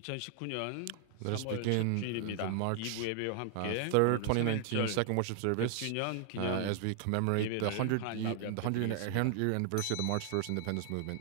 2019년 Let us 3월 첫 begin the 주일입니다. March 2부 예배와 함께 3rd, 오늘은 2019 second worship service 100주년 기념 as we commemorate the 예배를 100 하나님 year, 아버지 앞에 the 100 드리겠습니다. year anniversary of the March 1st independence movement.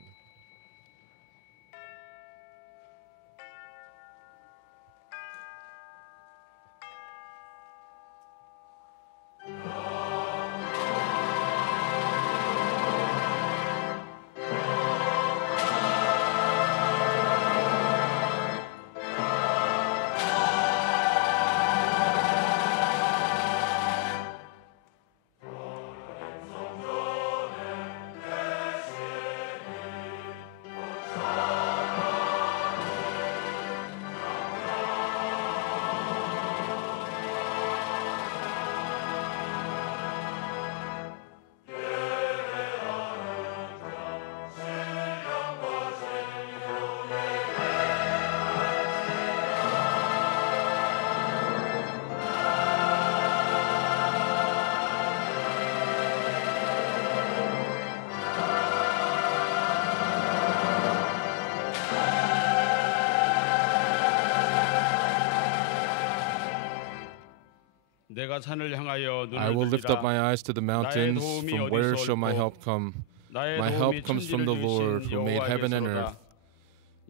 내가 산을 향하여 I will 눈을 lift up 들리라. my eyes to the mountains. From where shall my help come? 나의 My 도움이 help comes from the Lord 천지를 who made heaven and 여호와께서로다.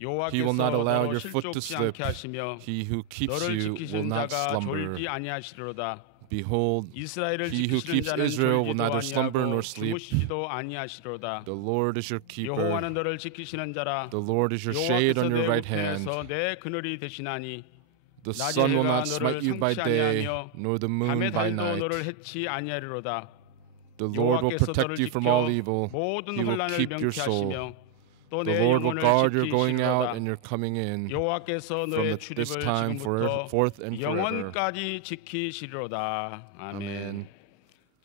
earth. He will not allow your foot to 실족지 slip. 않게 하시며 He who keeps 너를 you will 지키시는 not 자가 slumber. 졸지 아니하시리로다. Behold, 이스라엘을 he who 지키시는 keeps 자는 Israel will 졸지도 neither slumber 아니하고 nor sleep. 주무시지도 아니하시리로다. The Lord is your keeper. 여호와는 너를 지키시는 자라. The Lord is your shade 여호와께서 on your 내 right hand. 우편에서 내 그늘이 되시나니 The 낮에 sun will 해가 not smite 너를 you by 상치 day, 아니하며 nor the 밤의 moon by 달도 night. 너를 해치 아니하리로다. The Lord will 여호와께서 protect 너를 you from 지켜 all evil. 모든 He will 혼란을 keep your soul. 명쾌하시며 또 The 내 Lord will 영혼을 guard your going out 지키시리로다. and your coming in 여호와께서 from 너의 this 출입을 time 지금부터 forth and forever. 영원까지 지키시리로다. 아멘. Amen.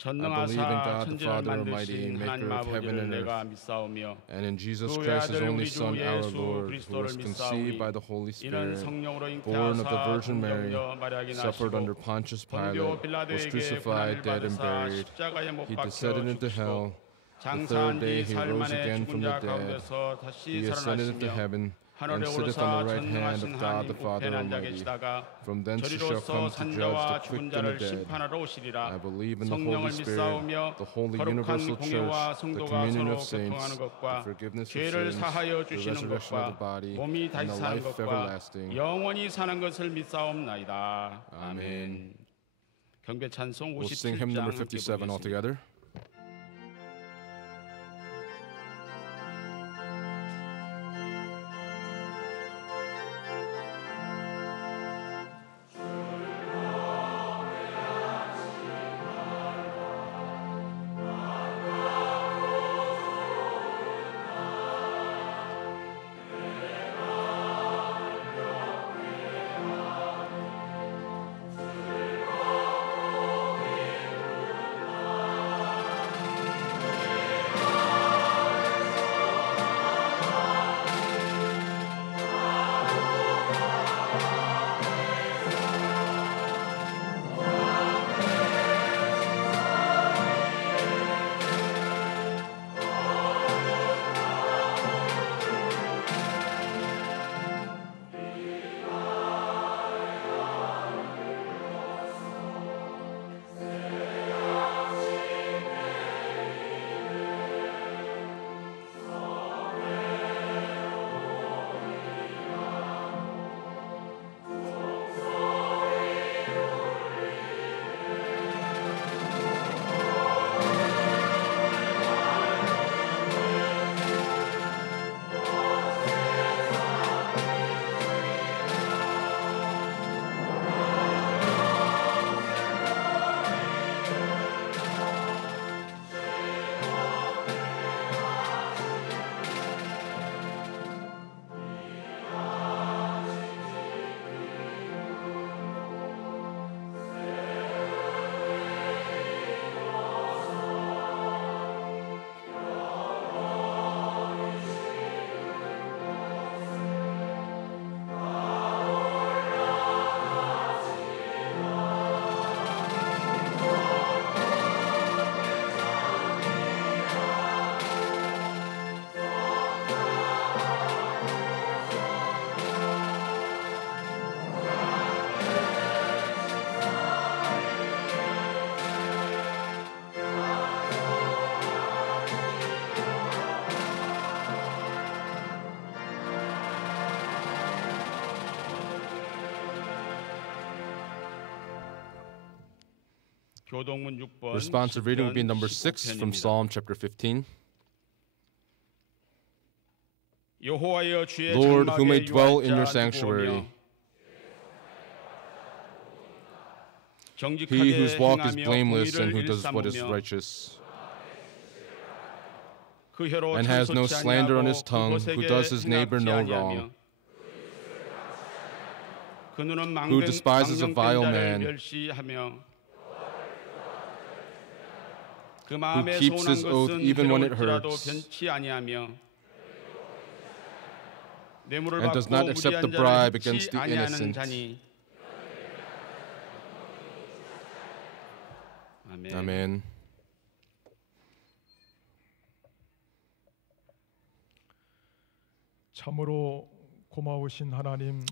I believe in 전능하사 God the 천지를 Father Almighty, 만드신 하나님 maker of heaven 아버지를 and 내가 earth, 믿사오며 and in Jesus 그의 Christ, His 아들 only 우리 주 Son, our 예수 Lord, who 그리스도를 was conceived 믿사오니 by the Holy 이는 Spirit, 성령으로 born of the 잉태하사 Virgin Mary, 동정녀 마리아에게 suffered under 나시고 Pontius 본디오 Pilate, was 빌라도에게 crucified, 고난을 dead, and 받으사 buried. 십자가에 못 He 박혀 descended into 죽으시고 hell. The 장사한 third 뒤 day He 사흘 rose 만에 again 죽은 from 자 the dead. 가운데서 다시 He ascended into 살아나시며 heaven 하늘에 and sitteth 오르사 on the right hand 전능하신 of God the 하나님 Father 우편에 앉아 Almighty. 계시다가 From thence He shall 저리로서 come to judge 산자와 the 죽은 quick and 자를 the dead. 심판하러 오시리라. I believe in the 성령을 Holy Spirit, 믿사오며 the holy 거룩한 universal church, 공예와 the 성도가 communion 서로 of saints, 교통하는 the 것과 forgiveness of 죄를 sins, 사하여 the 주시는 resurrection of the 것과 body, 몸이 and 다시 the 사는 life 것과 everlasting. 영원히 사는 것을 믿사옵나이다. Amen. 아멘. 경배 찬송 We'll sing hymn 57장 number 함께 57 all 보겠습니다. together. 교동문 6번 Responsive reading would be number 6 from Psalm chapter 15. 여호와여 주의 Lord, who may 장막에 dwell 유할 in your 자 sanctuary, 누구오며 he whose walk is 행하며 blameless and 공의를 who does what is 일삼으며 righteous, 그 혀로 and has no 참소치 slander on his 아니하고 tongue, 그곳에게 who does his neighbor 행악지 no 아니하며 wrong, 그 눈은 who despises a vile 망령된 자를 man, 멸시하며 그 who 마음에 keeps 소원한 his oath 것은 even when it 해로울지라도 hurts, 변치 아니하며 뇌물을 and does 받고 not accept the 무리한 bribe 자를 against 해치 the 아니하는 innocent. 자니. 아멘. Amen. 참으로 고마우신 하나님,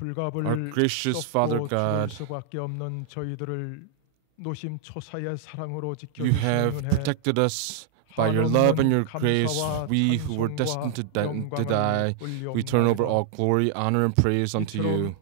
Our 불갑을 gracious Father 쏟고 죽을 God, 수밖에 없는 저희들을 노심초사의 사랑으로 you have 지켜주시는 은혜, protected us by your love and your grace. We who were destined to die, we turn over all glory, honor, and praise unto you.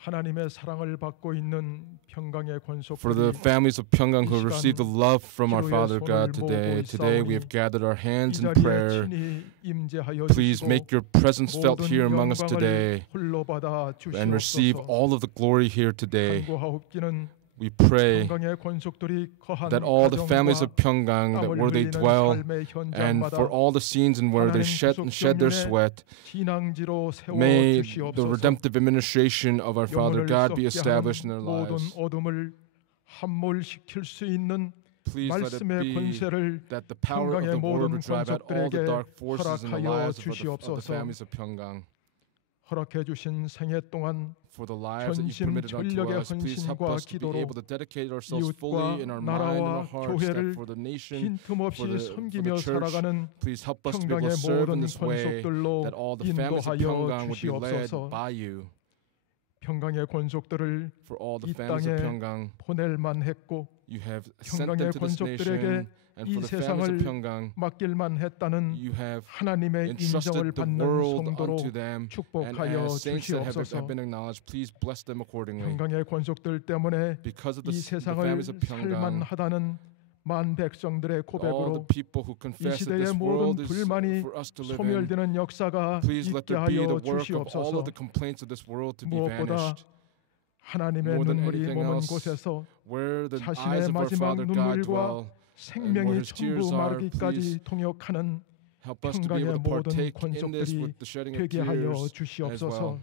하나님의 사랑을 받고 있는 평강의 For the 권속들이 families of Pyeonggang who have received the love from our Father God today we have gathered our hands 이 in 자리에 prayer. 친히 임재하여 Please 주시고 make your presence felt 모든 here among us 영광을 today 홀로 받아 and receive 주시옵소서. all of the glory here today. 간구하옵기는 We pray 평강의 권속들이 거한 that all the families of 가정과 Pyeonggang, that 땀을 where they 흘리는 dwell, 삶의 and 현장마다 for all the scenes and where they 하나님 shed their 구속 sweat, 진앙지로 세워 may the 주시옵소서. redemptive administration of our Father 영혼을 God be 썩게 established in 하는 their 모든 lives. 어둠을 함몰시킬 수 있는 Please let it 말씀의 be 권세를 that the power of 평강의 the word 모든 would drive out all the 권속들에게 dark forces in the 허락하여 lives of the 주시옵소서. families of Pyeonggang. 허락해 주신 생애 동안 For the lives that you've permitted unto 전심전력의 us, please help 헌신과 us to be 기도로 able to dedicate ourselves 이웃과 fully in our mind and our 나라와 hearts, that 교회를 for the nation, 빈틈없이 for 섬기며 the church, 살아가는 please help us to be able 평강의 to serve in 모든 this way, 권속들로 that all the families of 인도하여 Pyeonggang would be led 주시옵소서. by you. 평강의 권속들을 For all the 이 families of 땅에 Pyeonggang, 보낼만 했고 you have sent them 평강의 to this 권속들에게 nation, and 이 for the families of 세상을 Pyeonggang, 맡길만 했다는 you have 하나님의 인정을 entrusted the 받는 world 성도로 unto them, and 축복하여 as saints that have 주시옵소서. been acknowledged, please bless them accordingly. 평강의 권속들 때문에 Because of 이 the 세상을 families of Pyeonggang, 살만하다는 만 백성들의 all the 고백으로 people who 이 confess that 시대의 this world 모든 is 불만이 for us to live in, 소멸되는 역사가 please let 있게 there be the 하여 work of all 주시옵소서. of the complaints of this world to be 무엇보다 vanished. 하나님의 More than 눈물이 anything 머문 else, 곳에서 where the eyes 자신의 of our 마지막 Father God 눈물과 dwell, and where 생명이 his tears 전부 are, 마르기까지 please 통역하는 help us to be able to 평강의 모든 partake in this 권속들이 with the shedding of 되게 하여 tears as 주시옵소서. well.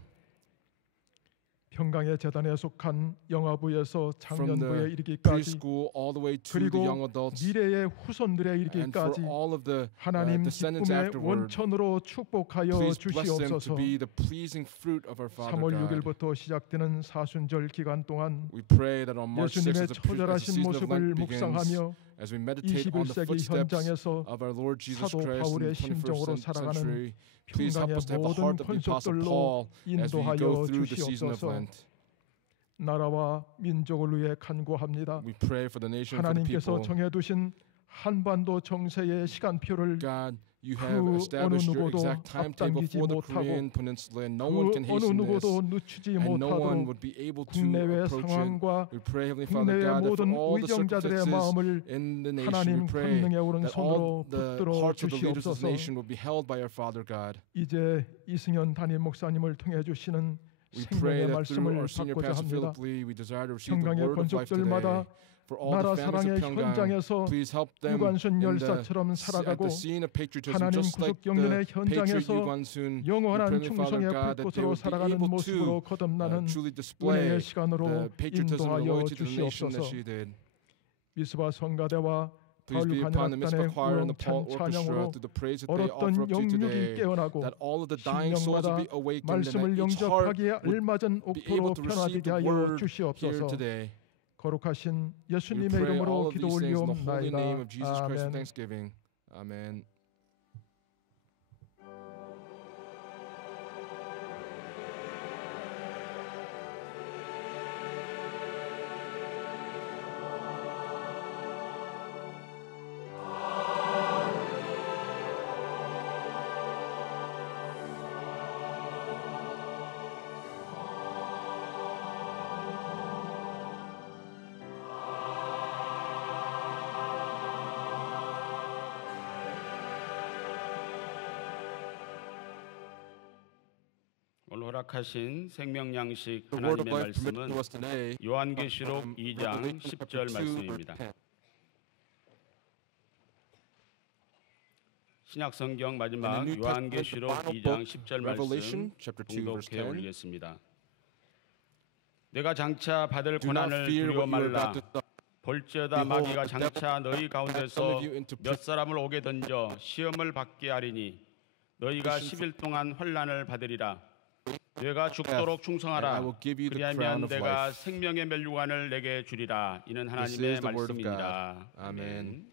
평강의 재단에 속한 영아부에서 From 장년부에 the 이르기까지 preschool all the way to the 그리고 young adults, 미래의 후손들에 and for 이르기까지 all of the 하나님 descendants 기쁨의 afterward, 원천으로 축복하여 please bless them to 주시옵소서. be the pleasing fruit of our Father 3월 God. 6일부터 시작되는 사순절 기간 동안 We pray that on March 6th, 예수님의 as the 처절하신 season of 모습을 Lent begins, 묵상하며 as we meditate on the 21세기 footsteps 현장에서 of our Lord Jesus 사도 Christ in 바울의 the 21st 심정으로 살아가는 century, please help 평강의 us to have the 모든 heart of the Apostle 권속들로 Paul as we 인도하여 go through the season of 주시옵소서. Lent. 나라와 민족을 위해 간구합니다. We pray for the nation, for the 하나님께서 people. 정해두신 한반도 정세의 시간표를 God, you 그 have 어느 established your 누구도 exact timetable 앞당기지 for the 못하고 Korean Peninsula, and no 그 one can 어느 hasten this, 누구도 늦추지 and no one 못하도록 would be able to 국내외 approach it. 상황과 We pray, Heavenly Father 국내의 God, that 모든 for all the 의정자들의 circumstances 마음을 in the nation, 하나님 we pray 권능의 that all 오른손으로 the 붙들어 hearts of the leaders of 주시옵소서. the nation will be held by our Father God. 이제 이승현 담임 목사님을 통해 주시는 We pray 생명의 that through 말씀을 our senior 받고자 pastor 합니다. Philip Lee, we desire to receive the 평강의 word of life today. 권속들마다 For all 나라 the families of 사랑의 Pyeonggang, 현장에서 please help them 유관순 in 열사처럼 at 살아가고 the scene of patriotism, 하나님 just like 구속 경륜의 the patriot 현장에서 Yu관sun. We 영원한 pray, Father 충성의 God, that they 불꽃으로 would be 살아가는 able 모습으로 to 거듭나는 truly display 은혜의 시간으로 the patriotism and 인도하여 loyalty to the nation that 주시옵소서. she did. 미스바 성가대와 Please 바울 be upon the 관현악단의 Mitzvah choir and the Paul 우렁찬 Orchestra 찬양으로 through the praise that they offer 얼었던 up to you 영육이 today, 깨어나고 that all of the dying souls will 심령마다 be awakened, and 말씀을 that each heart 영접하기에 would 알맞은 be able 옥토로 to receive 변화되게 the 하여 word here 주시옵소서. today. 거룩하신 We 예수님의 pray all 이름으로 of these things in the holy name 기도 of Jesus Christ with 올리옵나이다. 아멘. thanksgiving. Amen. 허락하신 생명 양식 The word of 하나님의 life permitted 말씀은 to us today 요한계시록 from 2장 Revelation 10절 chapter 2, verse 말씀입니다. 10. 신약 성경 In the 마지막 New Testament, the 요한계시록 final 2장 book, 10절 Revelation 말씀 chapter 2, verse 봉독해 10. 올리겠습니다. 내가 장차 받을 Do not 고난을 fear 두려워 what you are 말라. about to suffer. 볼지어다 Behold, 마귀가 the devil 장차 너희 hath some 가운데서 of you into 몇 사람을 오게 던져 시험을 받게 하리니 너희가 10일 동안 환난을 받으리라. 내가 죽도록 and I 충성하라. will give you the crown 그리하면 of 내가 life. 생명의 멸류관을 내게 주리라. 이는 This 하나님의 is the word of God. 말씀입니다. Amen.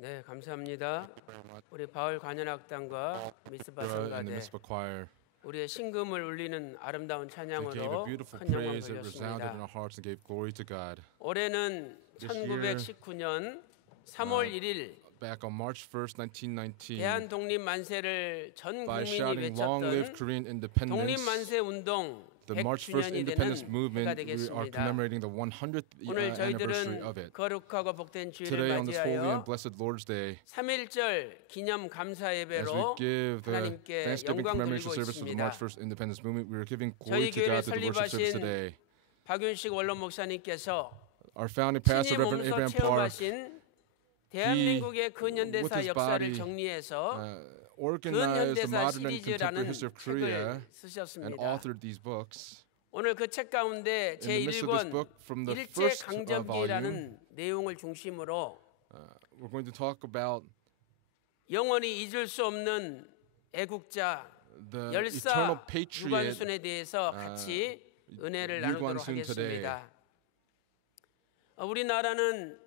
네, 감사합니다. 우리 바울 관현악단과 미스바 and the 성가대 Mitzvah Choir. 우리의 신금을 울리는 아름다운 They gave a 찬양으로 beautiful 큰 영광 praise that resounded in 돌렸습니다. our hearts and gave glory to God. 올해는 This year, 1919년 3월 1일 Back on March 1st, 1919, 대한 독립 만세를 전 by 국민이 shouting "Long live 외쳤던 Korean 독립 independence," 만세 운동 the March 1st 100주년이 independence 되는 movement, 해가 we are 되겠습니다. commemorating the 100th 오늘 anniversary 저희들은 of it. 거룩하고 복된 주일을 Today, on this holy and 맞이하여 blessed Lord's Day, 3.1절 기념 감사 as we 예배로 give the 하나님께 Thanksgiving 영광 commemoration 돌리고 service of the 있습니다. March 1st independence movement, we are giving glory 저희 to 교회 God through the worship service 설립하신 today. 박윤식 원로 목사님께서 Our founding pastor, 신의 Reverend 몸소 Abraham Park, 체험하신 대한민국의 with 근현대사 his 역사를 body, 정리해서 organized the 근현대사 modern and contemporary 시리즈라는 history of Korea 책을 and 쓰셨습니다. authored these books. 오늘 그 책 가운데 In the midst of this 제1권 book, from the 일제 first volume, 강점기라는 내용을 중심으로 we're going to talk about 영원히 잊을 수 없는 애국자 the 열사 eternal patriot 유관순에 대해서 같이 은혜를 나누도록 유관순 today. 하겠습니다. 우리나라는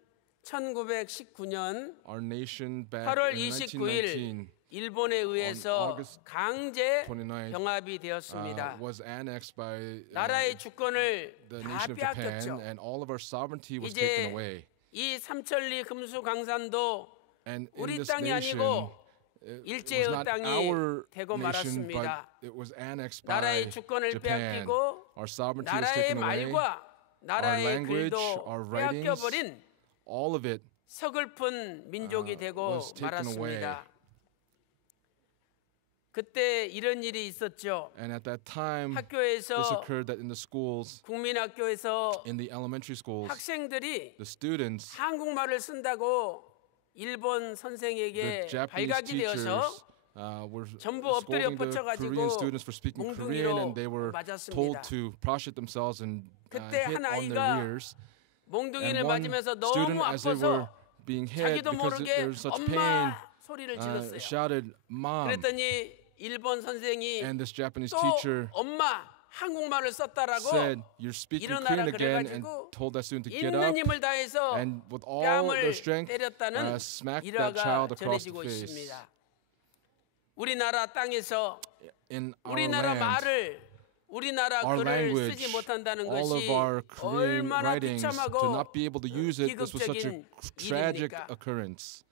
1919년 our nation back 8월 in 29일 1919 일본에 의해서 August 강제 29th, 병합이 되었습니다. was annexed by 나라의 주권을 the 다 nation of 빼앗겼죠. Japan, and all of our sovereignty was 이제 taken away. 이 삼천리 금수 강산도 And in 우리 this 땅이 nation, 아니고 it 일제의 was not 땅이 our 되고 nation, but 말았습니다. it was annexed by 나라의 주권을 Japan. 빼앗기고 Our sovereignty was 나라의 taken away. 말과 나라의 language, 글도 our writings, 빼앗겨버린 all of it 서글픈 민족이 되고 was taken away. 말았습니다. 그때 이런 일이 있었죠. And at that time, this 학교에서 occurred that in the schools, 국민학교에서 in the elementary schools, 학생들이 the students, 한국말을 쓴다고 일본 the 선생에게 Japanese 발각이 teachers, 되어서 were 전부 엎드려 scolding the 뻗쳐가지고 Korean students for speaking Korean, 몽둥이로 and they were 맞았습니다. told to prostrate themselves and 그때 hit 한 on 아이가 their ears. 몽둥이를 And one 맞으면서 student, 너무 as they were 아파서 being hit 자기도 because 모르게 there was such pain, 엄마 소리를 질렀어요. shouted, "Mom!" 그랬더니 일본 선생이 And this Japanese 또 teacher 엄마 한국말을 썼다라고 said, "You're speaking 일어나라 Korean again," and 그래가지고 told that student to get 있는 up, 힘을 다해서 and with all 뺨을 their strength, 때렸다는 smacked that 일화가 child across the 전해지고 face. 있습니다. 우리나라 땅에서 In our 우리나라 land, 말을 우리나라 our 글을 language, 쓰지 못한다는 all of 것이 our Korean 얼마나 writings, to 비참하고 not be able to use it, this was such a 비극적인 tragic 일입니까? occurrence.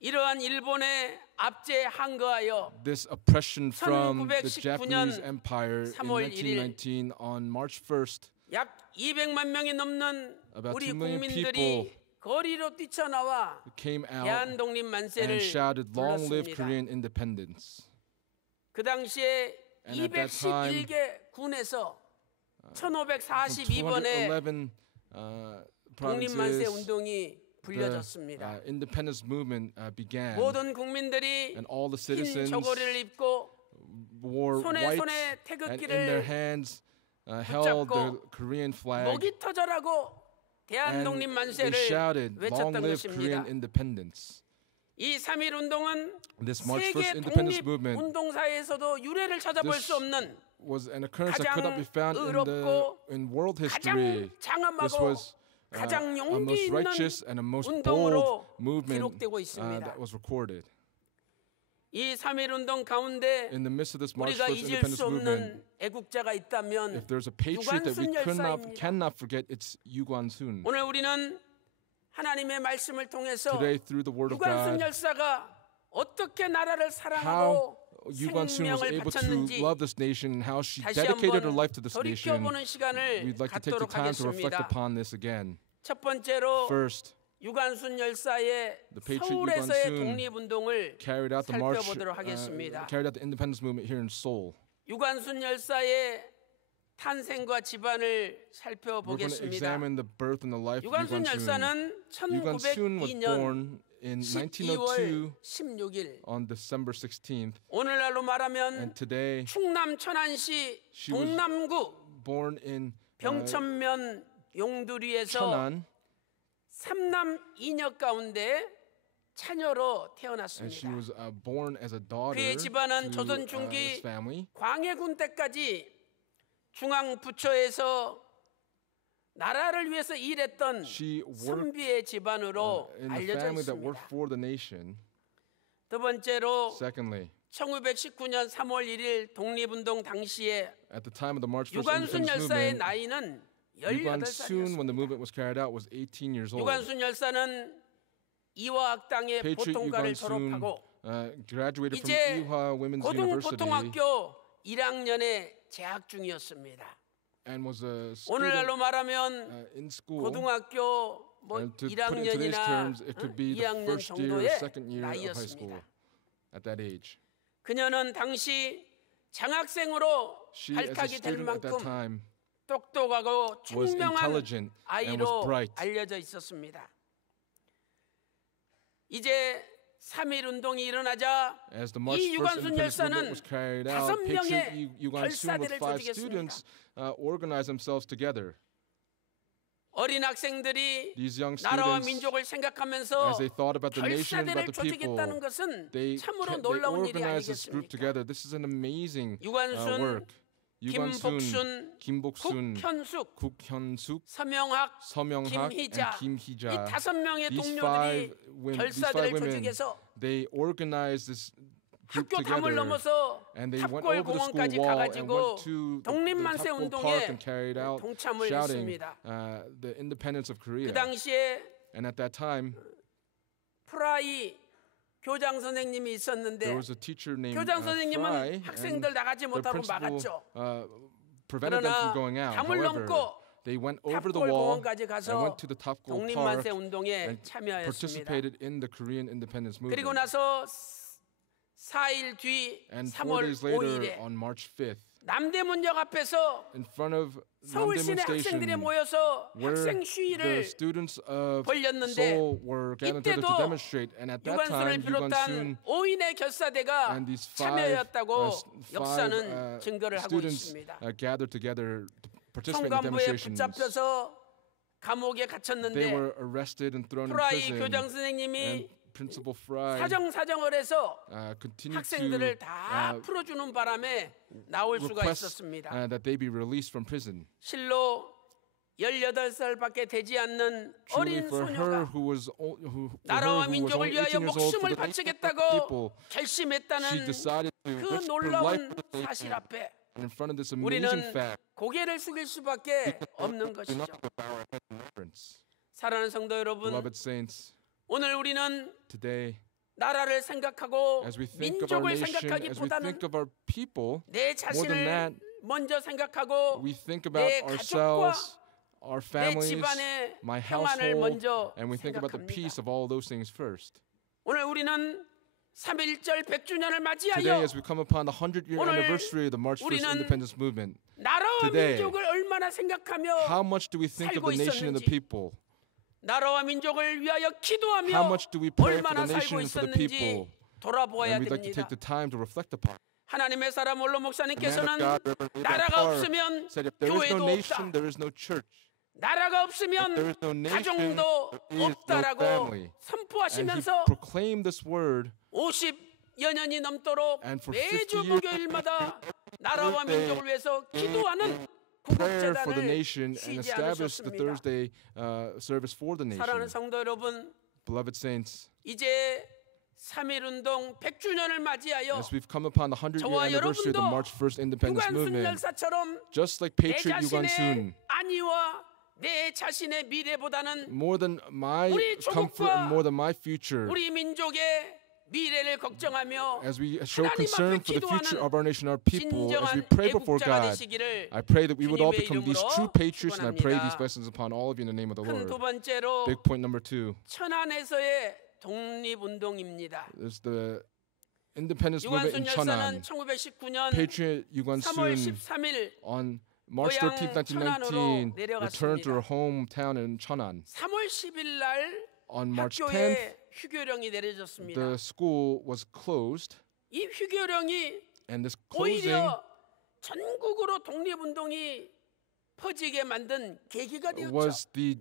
이러한 일본의 압제에 항거하여 This oppression from the 1919 Japanese Empire in 3월 1일 1919 on March 1st, 약 200만 명이 넘는 About 우리 2 million 국민들이 people 거리로 뛰쳐나와 came out 대한독립 만세를 and shouted, "Long live 불렀습니다. Korean independence." 그 당시에 And at that time, 211개 군에서 from 1542번의 211 독립만세 provinces, 운동이 the 불려졌습니다. independence movement began, 모든 국민들이 and all the 흰 citizens 저고리를 입고 wore 손에 white, 손에 and in their 태극기를 hands held the 붙잡고 Korean flag, 목이 터져라고 대한독립 and they 만세를 shouted, "Long 외쳤던 live Korean 것입니다. independence." 이 3.1 운동은 This March 세계 1st independence 독립 movement 운동사에서도 유례를 찾아볼 This 수 없는 was an occurrence that could not be 가장 found 의롭고 in world 가장 history. This 장엄하고 was 가장 a 용기 most 있는 righteous and a most 운동으로 bold movement 기록되고 있습니다. that was recorded. 이 3.1 운동 가운데 In the midst of this March 우리가 1st 잊을 independence 수 movement, 없는 애국자가 있다면 if there's a patriot that we 유관순 cannot forget, it's Yu Guan-sun. 오늘 우리는 하나님의 말씀을 통해서 Today, through the Word of 유관순 God, 열사가 어떻게 나라를 how 사랑하고 Yu Guan-sun was 생명을 able to 바쳤는지 love this nation and how she 다시 dedicated her 한번 life to this nation. 돌이켜보는 시간을 We'd like to take the 갖도록 time to reflect 하겠습니다. upon this again. 첫 번째로 First, 유관순 열사의 The patriot 서울에서의 유관순 독립운동을 carried out the march, 살펴보도록 하겠습니다. carried out the independence movement here in Seoul. 유관순 열사의 탄생과 집안을 We're going to 살펴보겠습니다. examine the birth and the life of 유관순 Yu Guan-sun. 열사는 Yu Guan-sun was 1902년 born in 12월 1902 16일 on December 16th, 오늘날로 말하면 and today 충남 천안시 She was 동남구 born in 병천면 용두리에서 Cheonan, 3남 2녀 가운데 자녀로 and she 태어났습니다. was born as a daughter 그의 집안은 to 조선 this 중기 family. 광해군 때까지 중앙부처에서 나라를 위해서 일했던 She worked 선비의 집안으로 in the 알려져 family that worked 있습니다. for the nation. 두 번째로 Secondly, 1919년 3월 1일 독립운동 당시에 at the time of the March 1st 유관순 independence 열사의 movement, 나이는 Yu Guan-sun, when the 18살이었습니다. movement was carried out, was 18 years old. 유관순 열사는 이화학당의 Patriot Yu 보통과를 Guan-sun 졸업하고 graduated from 이제 Yuhua Women's University 고등고등학교 1학년에 재학 중이었습니다. and was a 오늘날로 student 말하면 in school. 고등학교 뭐 And to put it in today's 1학년이나 terms, it could be the 2학년 first year or 정도의 second year of high school 나이였습니다. at that age. 그녀는 당시 장학생으로 She, as a 발탁이 될 student at that 만큼 time, 똑똑하고 was 총명한 intelligent and was 아이로 bright. 알려져 있었습니다. 이제 3.1 운동이 일어나자 As the March 이 1st 유관순 independence movement was 열사는 carried out, 5명의 Patriot Yu Guan-sun with 결사대를 5 조직했습니다. students organized themselves together. 어린 학생들이 These young 나라와 students, 민족을 생각하면서 as they thought about the nation and 결사대를 about the people, 조직했다는 것은 they 참으로 놀라운 일이 organized this group 아니겠습니까? together. This is an amazing 유관순, work. Yu Guan-sun, 김복순, Kim Bok-sun, 국현숙, Kook Hyun-suk, 서명학, Seomyeong-hak, 김희자, and Kim 이 Hee-ja. 5명의 These 동료들이 these 결사대를 five women, 조직해서 they organized this group 학교 담을 together, 넘어서 and they went 탑골 over the school 공원까지 wall and 가가지고 went to the 독립만세 Tapgol 운동에 Park and carried out 동참을 shouting 했습니다. the independence of Korea. 그 당시에 And at that time, 프라이 교장 선생님이 there 있었는데 was a teacher named 교장 Fry, 선생님은 and 학생들 나가지 the 못하고 principal 막았죠. prevented them 그러나 from going out. 담을 However, 넘고 they went over the 탑골 wall 공원까지 and 가서 went to the Tapgol Park 독립만세 운동에 and 참여했습니다. participated in the Korean independence 그리고 movement. 나서 4일 뒤 And 4 3월 days later, 5일에 on March 5th, 남대문역 앞에서 in front of 서울 시내 Namdaemun 학생들이 Station, 모여서 where 학생 the 시위를 students of 벌였는데 Seoul were gathered together to 이때도 demonstrate, and at that time, 유관순을 Yu Guan-sun 비롯한 5인의 결사대가 and these 참여했다고 five 역사는 증거를 하고 students 있습니다. gathered together to participate in the 총간부에 demonstrations. 붙잡혀서 감옥에 They 갇혔는데 were arrested and thrown in 프라이 prison. 교장 선생님이 And Principal Fry 사정을 해서 continued 학생들을 to 다 풀어주는 바람에 나올 수가 request 있었습니다. that they be released from prison. 실로 18살밖에 되지 않는 Truly, 어린 for her 소녀가 who was only 나라와 18 민족을 위하여 years old, for 목숨을 the nation of 바치겠다고 people, she 결심했다는 decided to 그 risk her life 놀라운 사실 앞에 and in front of this amazing 우리는 fact. 고개를 숙일 수밖에 없는 Do 것이죠. not bow our head in reverence. 사랑하는 성도 여러분, Beloved saints, 오늘 우리는 today, 나라를 생각하고 as we think of our 민족을 nation, as we 생각하기보다는 think of our people, 내 more than that, 자신을 먼저 생각하고 we think about 내 ourselves, our 내 families, 집안의 my 평안을 household, 먼저 and we think about the peace 생각합니다. of all those things first. 오늘 우리는 3.1절 100주년을 Today, 맞이하여 as we come upon the 100-year 오늘 anniversary of the March for 우리는 Independence movement, 나라와 today, 민족을 얼마나 생각하며 how much do we think of 살고 the nation and the 있었는지, people? 나라와 민족을 위하여 How 기도하며 much do we pray for 얼마나 the nation 살고 and for the 있었는지 people? 돌아보아야 And we'd like to 됩니다. take the time to reflect upon. 하나님의 사람 원로 The man of 목사님께서는 God, Reverend Levi 나라가 Parr, 없으면 said, if there is 교회도 no 없다. nation, there is no church. 나라가 If there 없으면 is no nation, 가정도 there is no 없다라고 family. And he 선포하시면서 proclaimed this word, 50여 년이 넘도록 And for 매주 50 years, 목요일마다 나라와 Thursday, 민족을 위해서 기도하는 prayer for the 구국재단을 nation, and 쉬지 established the 않으셨습니다. Thursday service for the 사랑하는 nation. 성도 여러분, Beloved saints, 이제 3.1운동 100주년을 맞이하여 as we've come upon the 100-year 저와 anniversary of the 여러분도 March 1st Independence 유관순 movement, 열사처럼 just like 내 Patriot 자신의 Yugansun, 안위와 내 자신의 미래보다는 more than my 우리 comfort and more than my future, 우리 민족의 미래를 걱정하며 as we show 하나님 concern 앞에 for the future 기도하는 of our nation, our people, as we 진정한 pray before 애국자가 God, 되시기를 I pray that we would all 주님의 become these 이름으로 true patriots, and I pray these 축원합니다. blessings upon all of you in the name of the 큰 두 Lord. 번째로 Big point number 2 천안에서의 독립운동입니다. is the independence movement in 유관순 열사는 Cheonan. 1919년 Patriot 3월 Yugansun 13일 on March 고향 13th, 천안으로 1919, returned to her hometown in Cheonan. 3월 10일 날 On March 10th, 학교에 휴교령이 내려졌습니다. the school was closed, 이 휴교령이 and this closing 오히려 전국으로 독립운동이 퍼지게 만든 계기가 되었죠. was the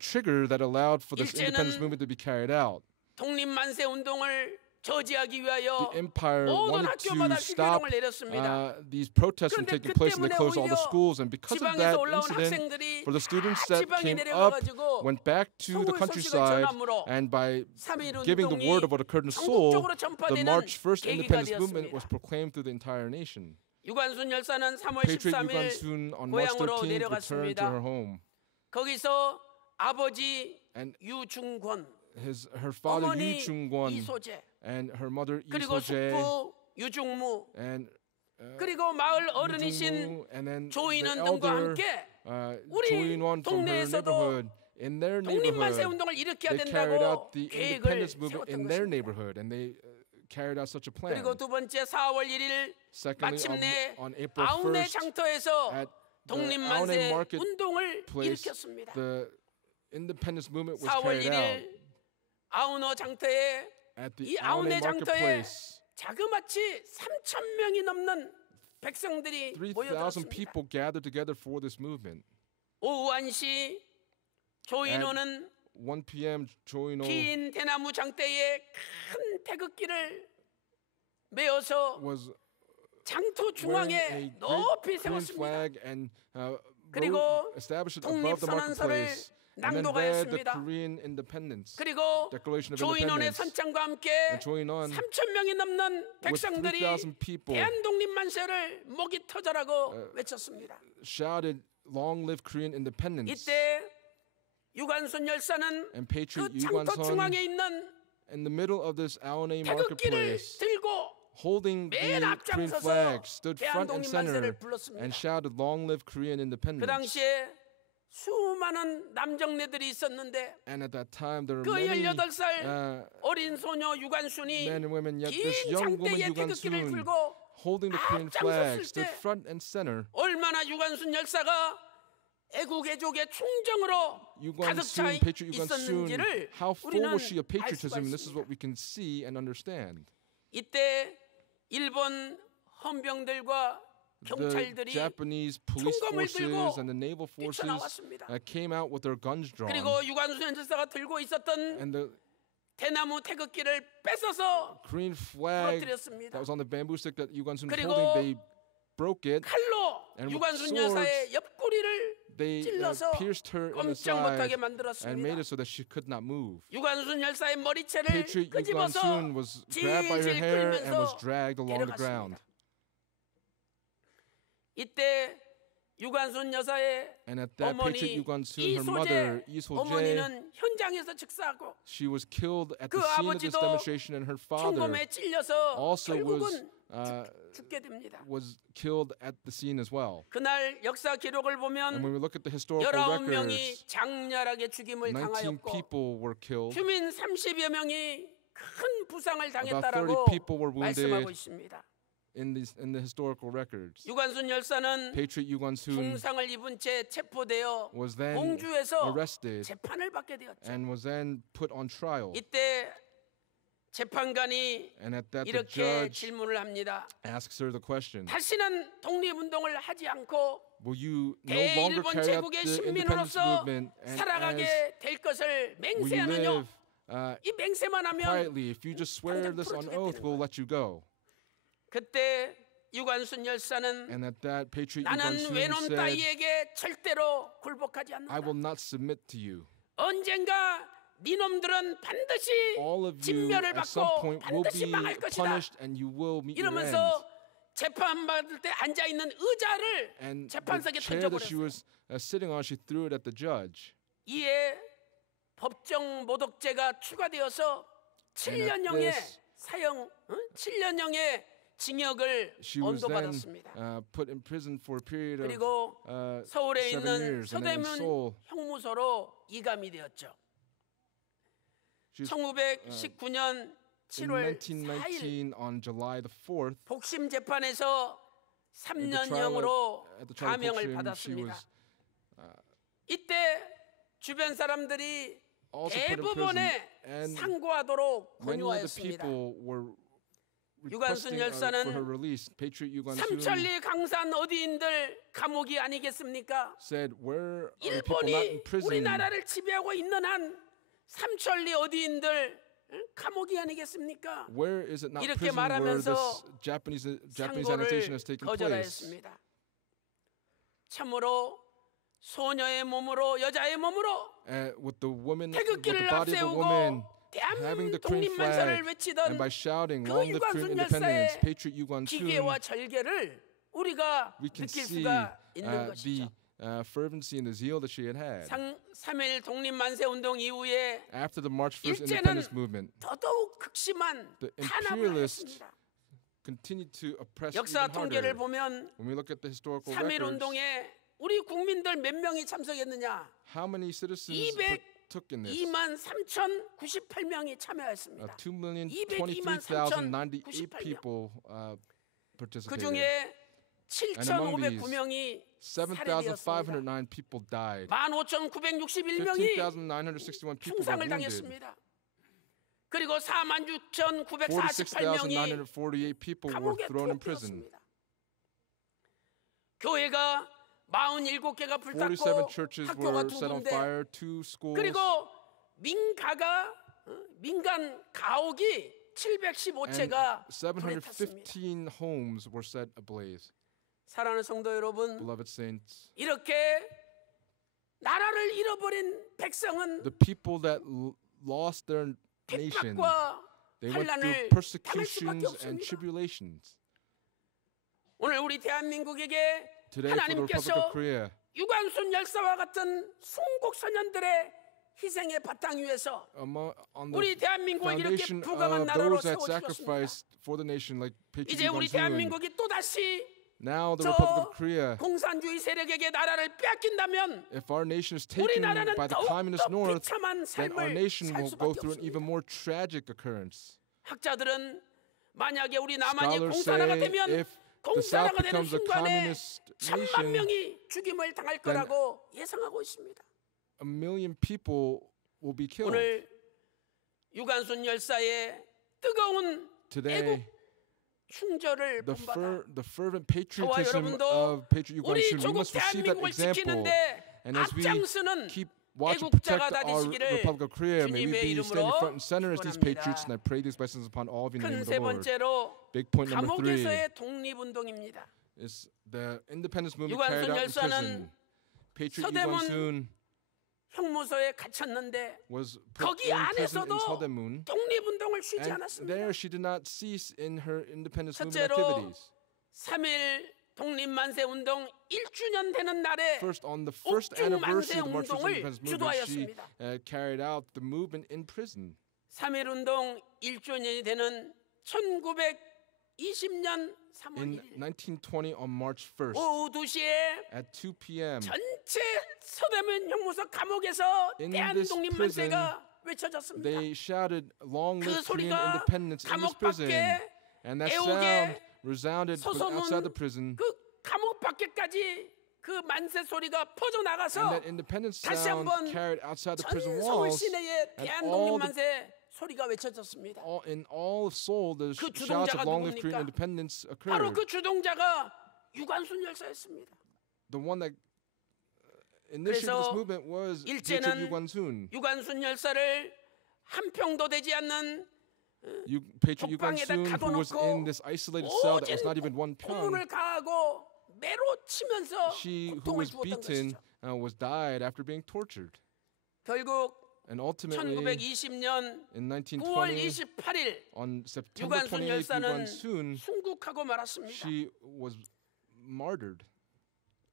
trigger that allowed for this 일제는 independence movement to be carried out. 독립만세 운동을 저지하기 위하여 The empire 모든 wanted 학교마다 to stop 휴교령을 내렸습니다. these protests from 그런데 taking 그 place, and they 때문에 closed all the 오히려 schools. And because of that 지방에서 올라온 incident, 학생들이 for the students 다 that 지방에 came up, 내려가가지고 went back to the 서울 소식을 countryside, 전함으로 and by 3.1 giving the 운동이 word of what occurred in Seoul, 전국적으로 the 전파되는 March 1st 계기가 independence movement was 되었습니다. proclaimed through the entire nation. 유관순 열사는 3월 Patriot 13일 Yugansun on March 고향으로 13th returned to 내려갔습니다. her home, 거기서 아버지 and 유중권, her father 어머니 Yu Chung-kwon 이소재, and her mother Lee 그리고 So-jae 숙부 유중무, and 그리고 마을 Yu 어른이신 Jung-moo, and then the 조인원 등과 elder 함께 Jo In-won from her 동네에서도 neighborhood. In their 독립만세 neighborhood, 운동을 일으켜야 they carried 된다고 out the 계획을 independence movement in 세웠던 their 것입니다. neighborhood, and they carried out such a plan. 그리고 두 번째 4월 1일 Secondly, 마침내 on April 아우네 1st, 장터에서 at the 독립만세 Aune Market 운동을 place, 일으켰습니다. the independence movement was 4월 carried out 1일 아우너 장터에 at 이 the 아우네 Aune 장터에 Marketplace. 자그마치 3,000명이 넘는 백성들이 3,000 모여들었습니다. people gathered together for this movement. 오후 1시 조인호는 1 p.m., Jo In-won 긴 대나무 장대에 큰 태극기를 메어서 was 장터 wearing 중앙에 a 높이 great Korean 세웠습니다. flag and 그리고 established it above the 독립선언서를 marketplace, and then read the 낭독하였습니다. Korean independence 그리고 Declaration of 조인원의 Independence. 선창과 함께 And Jo In-won 3,000명이 넘는 with 백성들이 3,000 people 대한독립만세를 목이 터져라고 외쳤습니다. shouted, "Long live Korean independence!" 이때 유관순 열사는 And 그 Patriot 장터 Yugansun, 중앙에 있는 in the middle of this Aone 태극기를 marketplace, 들고 holding 맨 the Korean 앞장서서 flag, stood front and center 대한독립만세를 불렀습니다. and shouted, "Long live Korean 그 independence!" 당시에 수많은 남정네들이 있었는데 And at that time, there were 그 many 18살 어린 소녀 유관순이 men and women. Yet this 긴 young woman 장대의 태극기를 Yugansun, 들고 holding the Korean 앞장섰을 flag, stood 때 front and center. 얼마나 유관순 열사가 애국애족의 충정으로 가득 차 Yugansun, Patriot Yugansun, 있었는지를 how full 우리는 was she of 알 수가 patriotism? This is what 있습니다. we can see and understand. 이때 일본 헌병들과 The 경찰들이 Japanese police 총검을 forces 들고 and the naval forces 뛰쳐나왔습니다. came out with their guns drawn. 그리고 유관순 열사가 들고 있었던 And the 대나무 태극기를 뺏어서 Korean flag 부러뜨렸습니다. that was on the bamboo stick that Yugansun was 그리고 holding, they broke it. 칼로 And with 유관순 swords, 여사의 옆구리를 They 찔러서 pierced her in the 꼼짝 못하게 side and made 만들었습니다. it so that she could not move. 유관순 열사의 머리채를 Patriot 끄집어서 Yugansun was grabbed by her 질질 hair and was 끌면서 dragged along the ground. 데려갔습니다. 이때 유관순 여사의 And at that, 어머니 Patriot Yugansun, her mother, 이소재 Lee So-jae, 어머니는 현장에서 즉사하고 she was killed at 그 the scene of this 아버지도 demonstration, and her father 총검에 찔려서 also was 결국은 죽게 됩니다. was killed at the scene as well. 그날 역사 기록을 And when 보면 we look at the historical 19명이 records, 장렬하게 죽임을 19 당하였고 people were killed. 주민 30여 명이 큰 부상을 About 30 당했다라고 people were 말씀하고 wounded 있습니다. in the historical records. 유관순 열사는 Patriot Yugansun 중상을 입은 채 체포되어 was then 공주에서 arrested 재판을 받게 되었죠. and was then put on trial. 이때 재판관이 And at that, the 이렇게 judge 질문을 합니다. asks her the question, 다시는 독립운동을 하지 않고 will you no longer 대일본 carry out 제국의 the independence 식민으로서 movement and as 살아가게 될 것을 will you 맹세하느냐? live 이 맹세만 하면 quietly? If you just swear 당장 this on 풀어주겠다는 oath, we'll let you go. 그때 유관순 열사는 And at that, Patriot 나는 Yugansun 외놈 said, 따위에게 절대로 굴복하지 I will 않는다. not submit to you. 언젠가 네 놈들은 반드시 All of you 진멸을 at some 받고 point will 반드시 be 망할 것이다. punished and you will meet your end. 이러면서 재판받을 때 앉아있는 의자를 And the 재판석에 chair that she 던져버렸어요. was sitting on, she threw it at the judge. 이에 법정 모독죄가 추가되어서 7년형의 this, 사형, 7년형의 징역을 She was then 언도받았습니다. put in prison for a period of 그리고 서울에 7 있는 years. And then in 서대문 Seoul, 형무소로 이감이 되었죠. she was 1919년 in 7월 4일 1919 on July the 4th. 복심 재판에서 At the trial 3년형으로 at the trial of 감형을 Boksim, she 받았습니다. was 이때 주변 사람들이 also put in prison, 대부분의 and 상고하도록 many of the 권유하였습니다. people were 유관순 requesting for her 열사는 release. Patriot Yugansun 삼천리 강산 어디인들 감옥이 아니겠습니까? said, "Where are the people not in 일본이 prison? 우리나라를 지배하고 있는 한 삼천리 어디인들 감옥이 아니겠습니까? Where is it not 이렇게 prison where this 말하면서 Japanese annexation 상고를 has taken place?" 거절하였습니다. 참으로 소녀의 몸으로 여자의 몸으로 With the woman, with 태극기를 the body of a 앞세우고 woman having the Korean 대한독립만세를 flag, and 외치던 by shouting 그 long live Korean 유관순 independence, 열사의 Patriot Yugansun, 기계와 절개를 우리가 we can 느낄 see 수가 있는 the 것이죠. fervency and the zeal that she had had. 3.1 독립만세 운동 이후에 After the March 1st 일제는 independence movement, 더더욱 극심한 the 탄압을 imperialists 했습니다. continued to oppress 역사 even 통계를 harder. 보면 When we look at the historical 3.1 records, 운동에 우리 국민들 몇 명이 참석했느냐? how many citizens 200 took in this? 23,098명이 참여했습니다. 2,023,098 people 그 participated. 중에 And among these, 7,509명이 살해되었습니다. 7,509 people died. 15,961명이 15,961 people were 총상을 wounded. 당했습니다. 그리고 46,948명이 46,948 people were 감옥에 thrown in prison. 투옥되었습니다. 교회가 47개가 47 불탔고 churches 학교가 were set on 2군데 fire, 2 schools, 그리고 민간 가옥이 715채가 and 불에 탔습니다. 715 homes were set ablaze. 사랑하는 성도 여러분, Beloved saints, 이렇게 나라를 잃어버린 백성은 the people that lost their nation, 핍박과 they went through 환란을 당할 수밖에 persecutions and 없습니다. tribulations. 오늘 우리 대한민국에게 Today, for the Republic 하나님께서 of Korea, 유관순 열사와 같은 순국선현들의 희생의 바탕 위에서 on the 우리 대한민국을 이렇게 foundation 부강한 of 나라로 those that 세워주셨습니다. sacrificed for the nation, like Patriot 이제 우리 Yugansun, 대한민국이 또다시 now the 저 Republic of Korea, 공산주의 세력에게 나라를 빼앗긴다면 if our nation is taken 우리나라는 by the 더욱더 communist north, 비참한 then our 삶을 nation 살 will go 수밖에 through an even 없습니다. more tragic occurrence. 학자들은 만약에 우리 남한이 Scholars 공산화가 say 되면 if the South 공산화가 되는 becomes a 순간에 communist 1,000만 nation, 명이 죽임을 당할 거라고 예상하고 있습니다. 1 million people will be killed. 오늘 유관순 열사의 뜨거운 Today, 충절을 본받아 the fervent 저와 patriotism 여러분도 of Patriot 우리 Yugansun, we 조국 must receive that 대한민국을 example. 지키는데 And as we 앞장서는 keep watch and 애국자가 protect 다 our 되시기를 Republic of Korea. May we 주님의 be standing 이름으로 front and center as these 축원합니다. patriots, and I pray these blessings upon all of you in the name 큰 of 세 the Lord. 번째로 Big point number 3 감옥에서의 독립운동입니다. is the independence movement 유관순 carried out in 열사는 prison. Patriot 서대문 Yuan-sun 형무소에 갇혔는데 was put 거기 in prison in 안에서도 Seodaemun, 독립운동을 쉬지 and 않았습니다. there she did not cease in her independence movement 첫째로 activities. 3.1 독립만세 운동 1주년 되는 날에 First, on the first 옥중 anniversary 만세 of the March for 운동을 Independence movement, she 주도하였습니다. carried out the movement in prison. 3.1 운동 1주년이 되는 1920년 3월 In 1일 1920, on March 1st, 오후 2시에 at 2 p.m., 전체 서대문 형무소 감옥에서 In this 대한독립만세가 외쳐졌습니다. they shouted, "Long 그 live Korean 소리가 independence" in this 감옥 prison. 밖에 And that 애옥에 sound resounded outside the 서소문 prison. 그 감옥 밖에까지 그 만세 소리가 퍼져 And 나가서 that independence 다시 sound 한번 carried outside the 전 prison 서울 walls. 시내에 and 대한독립만세 소리가 외쳐졌습니다. In all of Seoul, the 그 shouts of 주동자가 "Long live Korean 누굽니까? independence" 바로 occurred. 그 주동자가 유관순 열사였습니다. The one that initiated this 그래서 movement was Patriot 일제는 Yuan-sun. 유관순 열사를 한 평도 되지 않는 Patriot 독방에다 Yuan-sun, who was 가둬놓고 in this isolated cell that was 오진 not even one 고문을 pyong. 가하고 매로 치면서 She who 고통을 was 주었던 beaten 것이죠. was died after being tortured. 결국 And ultimately, 1920년 in 9월 1920, 28일 on September 유관순 28th, 열사는 Yuan-sun, 순국하고 말았습니다. she was martyred.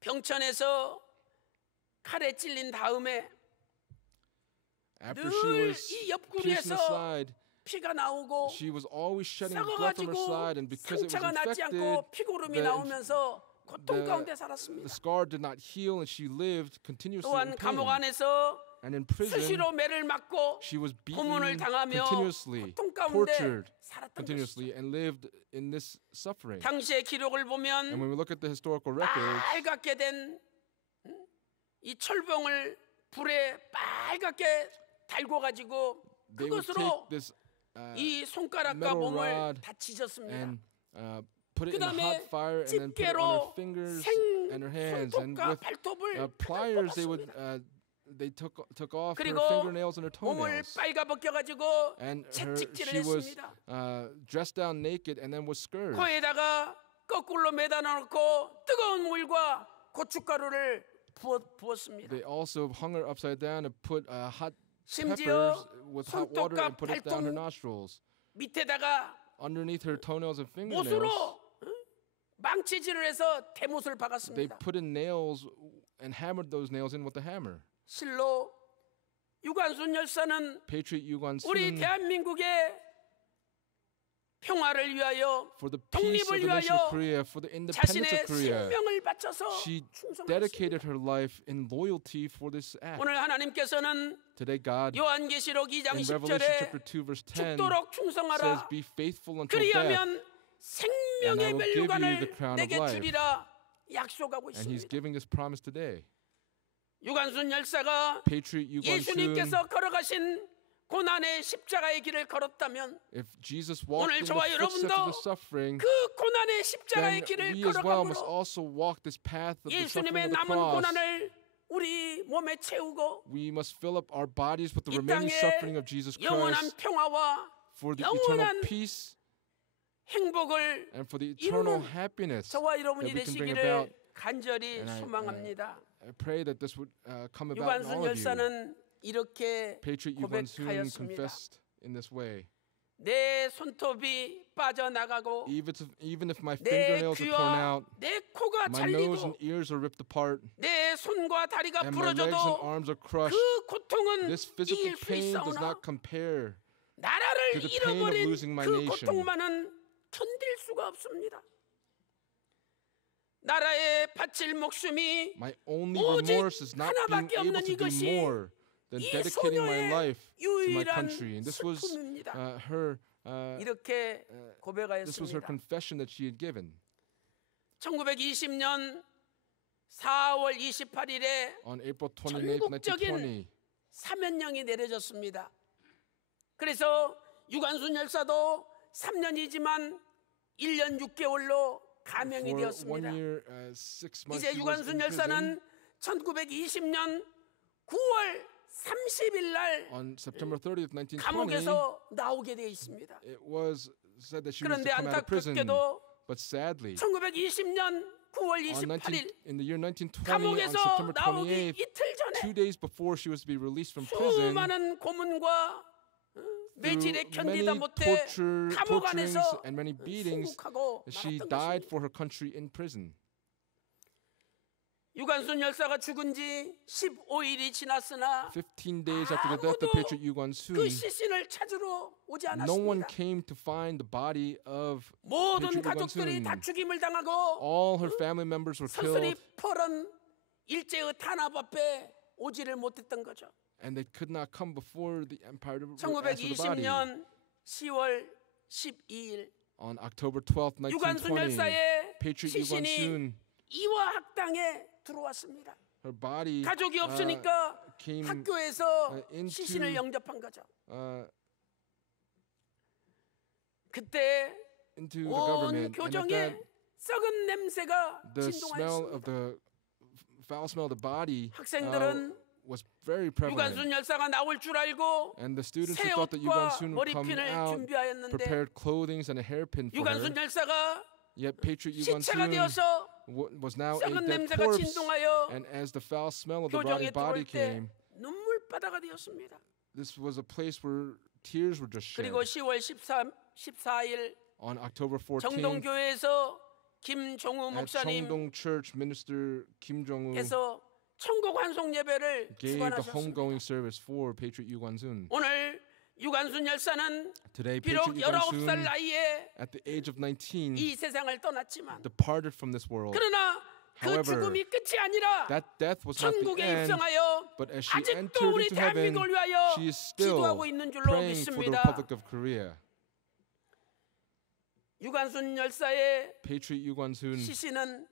병천에서 칼에 찔린 다음에 After she 늘 was 이 pierced in the 옆구리에서 side, 피가 나오고 she was always shedding blood from her 썩어가지고 side, and because it was 상처가 낫지 infected, 않고 피고름이 the- 나오면서 고통 the- 가운데 the 살았습니다. scar did not heal, and she lived continuously 또한 in 감옥 pain. 안에서 And in prison, 수시로 매를 맞고 she was 고문을 beaten 당하며 continuously, 고통 가운데 tortured 살았던 것이죠. continuously, and lived in this suffering. 당시의 기록을 And 보면 when we look at the historical records, 빨갛게 된 이 철봉을 불에 빨갛게 달고 가지고 they would take 그것으로 this 이 손가락과 metal 몸을 rod 다 찢었습니다. and put it in a 그다음에 hot fire, and then put it on her 집게로 fingers 생 and her hands, and 손톱과 with 발톱을 pliers they would 뽑았습니다. they took off her 그리고 fingernails and her 몸을 toenails, 빨가 벗겨 가지고 and 채찍질을 she was 했습니다. dressed down naked and then was scourged. 코에다가 거꾸로 매다 놓고 뜨거운 물과 고춧가루를 부었습니다. They also hung her upside down and put hot 심지어 peppers with hot water 손톱과 and put it down her 발톱 nostrils, 밑에다가 underneath her toenails and 못으로 fingernails. 망치질을 해서 대못을 They 박았습니다. put in nails and hammered those nails in with the hammer. 실로 유관순 열사는 Patriot Yuan-sun, 우리 대한민국의 평화를 위하여 for the peace of 독립을 the nation 위하여 of Korea, for the independence 자신의 of Korea, 생명을 바쳐서 she 충성했습니다. dedicated her life in loyalty for this act. 오늘 하나님께서는 Today, God, 요한계시록 2장 in Revelation 10절에 chapter 2, verse 10, 죽도록 says, 충성하라. "Be faithful until death, 그리하면 and I 생명의 will give you the 멸류관을 crown of 내게 life." 주리라 약속하고 and He's 있습니다. giving this promise today. 유관순 열사가 Patriot Yuan-sun, 예수님께서 걸어가신 고난의 십자가의 길을 걸었다면 if Jesus walked 오늘 in the 저와 footsteps of 여러분도 the suffering, 그 고난의 then 십자가의 길을 we as well must 걸어감으로 also walk this path of the suffering 예수님의 of the 남은 cross. 고난을 우리 몸에 채우고 We must fill up our bodies with the 이 remaining 땅에 suffering of Jesus 영원한 Christ 평화와 for the 영원한 eternal peace 행복을 and for the eternal 이루는 happiness 저와 여러분이 that we can bring 되시기를 about. 간절히 And 소망합니다. I pray that this would come about in 유관순 all of you. 열사는 이렇게 Patriot Yuan-sun 고백하였습니다. confessed in this way. 내 손톱이 빠져나가고 Even if my 내 fingernails are torn out, 귀와 내 코가 my nose and 잘리고 ears are ripped apart, 내 손과 다리가 and my legs and 부러져도 arms are crushed, 그 고통은 this physical 이길 수 pain does 있사오나 not compare 나라를 to the pain of 잃어버린 losing my 그 nation. 고통만은 견딜 수가 없습니다. 나라에 바칠 목숨이 My only 오직 remorse is not being 하나밖에 able 없는 to do 이것이 more than 이 dedicating my 소녀의 life to my 유일한 country. And this was 슬픔입니다. her 이렇게 this was her 고백하였습니다. confession that she had given 1920년 4월 28일에 on April 28, 전국적인 1920. 사면령이 내려졌습니다. 그래서 유관순 열사도 3년이지만 1년 6개월로 감형이 For 1 되었습니다. year, 6 months, 이제 she was 유관순 in prison. 열사는 1920년 9월 30일 날 On September 30th, 1920, 감옥에서 나오게 되어 있습니다. it was said that she was to 그런데 come out of prison. 안타깝게도 But sadly, 1920년 9월 28일 in the year 1920, on 감옥에서 September 나오기 28th, 이틀 전에 2 days before she was to be released from prison, 수많은 고문과 매질에 through 견디다 many 못해 감옥 torturings 안에서 and many beatings, 순국하고 she 말았던 died 것입니다. for her country in prison. 유관순 열사가 죽은 지 15일이 지났으나 15 days after the death of Patriot Yu Guan-soon, 그 시신을 찾으러 오지 no one 않았습니다. came to find the body of 모든 Patriot Yu 가족들이 Guan-soon. 다 죽임을 당하고 All her family members were 서슬이 killed, 펄은 일제의 탄압 앞에 오지를 못했던 거죠. and they could not come before the empire to ask for the body. 1920년 10월 12일 On October 12th, 유관순 1920, 열사의 Patriot Yu 시신이 Guan-soon, 이화 학당에 들어왔습니다. her body 가족이 없으니까 came 학교에서 into- 시신을 영접한 거죠. uh, 그때 into the 온 government, and at 교정에 that, 썩은 냄새가 the smell of 진동하였습니다. the foul smell of the body 학생들은 was very prevalent. 유관순 열사가 나올 줄 알고 And the students 새 who thought that Yu 옷과 Guan-soon would come 머리핀을 out, 준비하였는데 prepared clothing and a hairpin for her. 유관순 열사가 Yet Patriot Yu 시체가 Guan-soon 되어서 was now a 썩은 dead 냄새가 corpse. 진동하여 And as the foul smell of the 교정에 rotting body 들어올 때 came, 눈물바다가 되었습니다. this was a place where tears were just shed. 그리고 10월 14일 On October 14th, 정동교회에서 김종우 at 목사님께서 Cheongdong Church, Minister Kim Jong-un 천국 환송 예배를 gave the 주관하셨습니다. homegoing service for Patriot Yu Guan-soon. 오늘 유관순 열사는 Today, 비록 Patriot Yu 19살 Guan-soon, 나이에 at the age of 19, 이 세상을 떠났지만 departed from this world. 그러나 그 However, 죽음이 끝이 아니라 That death was not the 천국에 end, 입성하여 but as she 아직도 entered 우리 into heaven, 대한민국을 위하여 she is still 기도하고 있는 줄로 praying for the 믿습니다. Republic of Korea. 유관순 열사의 Patriot Yu Guan-soon, 시신은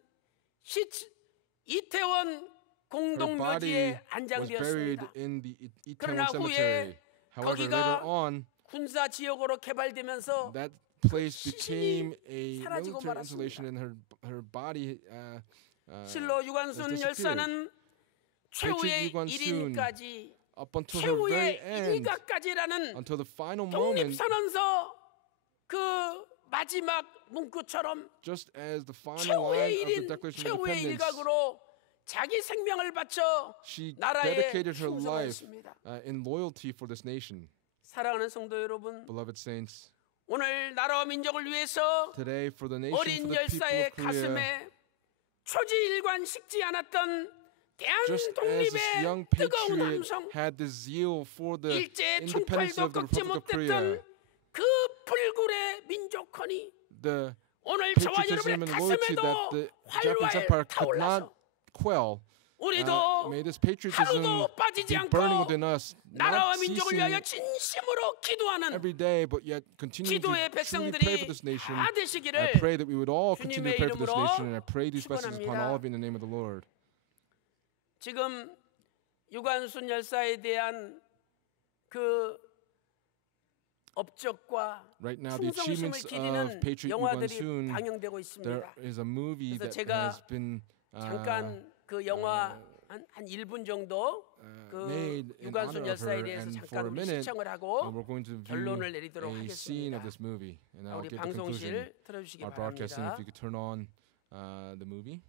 이태원 her body 공동묘지에 was buried 안장되었습니다. in the 그러나 Itaewon 후에 Cemetery. However, 거기가 later on, 군사 지역으로 개발되면서 that place became a 사라지고 military installation, and her body 실로 유관순 disappeared. 열사는 최후의 Yu Guan-soon, 1인까지 up until her very 최후의 end, 일가까지라는 until the final moment, 독립선언서 그 마지막 문구처럼 just as the final 최후의 line of the 1인, Declaration of 최후의 Independence, 일각으로 자기 생명을 바쳐 she 나라에 dedicated her life 충성하였습니다. in loyalty for this nation. 사랑하는 성도 여러분, Beloved saints, 오늘 나라와 민족을 위해서 today for the nation, for 어린 the people 열사의 of Korea, 가슴에 초지일관 식지 않았던 대한 just as this 독립의 young 뜨거운 patriot 함성, had the zeal for the 일제의 independence 총칼도 of the 꺾지 Republic of Korea, 못했던 그 불굴의 민족헌이 the 오늘 저와 patriotism 여러분의 and loyalty that 가슴에도 the Japanese 활활 Empire could 타올라서 not quell, 우리도 may this patriotism 하루도 빠지지 be burning 않고 within us, 나라와 not 민족을 ceasing 위하여 진심으로 기도하는 every day, but yet continuing to 기도의 truly pray 백성들이 for this nation. 다 I 되시기를 pray that we would all continue to pray for this 주님의 nation, and I pray these blessings upon 축원합니다. all of you in the name of the Lord. 지금 유관순 열사에 대한 그 업적과 Right now, the 충성심을 achievements of 기리는 Patriot Yu 영화들이 Guan-soon, 방영되고 there 있습니다. is a movie 그래서 that 제가 has been 잠깐 그 영화 한 1분 정도 그 made in 유관순 honor of 열사에 her, 대해서 and for 잠깐 a 우리 minute, 시청을 하고 we're going to view 결론을 내리도록 a scene of 하겠습니다. this movie, and I'll 우리 get the conclusion. 방송실 틀어주시기 Our broadcasting, 바랍니다. if you could turn on the movie.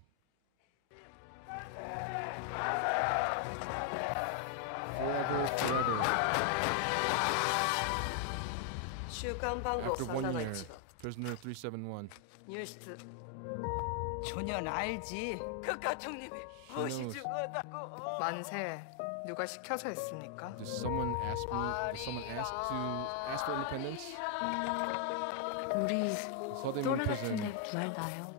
Forever, forever.週刊番号 After 1 year, 371番 prisoner 371. 入室 전혀 알지. 국가 독립이 무엇이 중요하다고 만세 누가 시켜서 했습니까? Does someone ask me? Does someone ask for independence? 우리 Saw them in 또래 prison. 같은데 말 나요.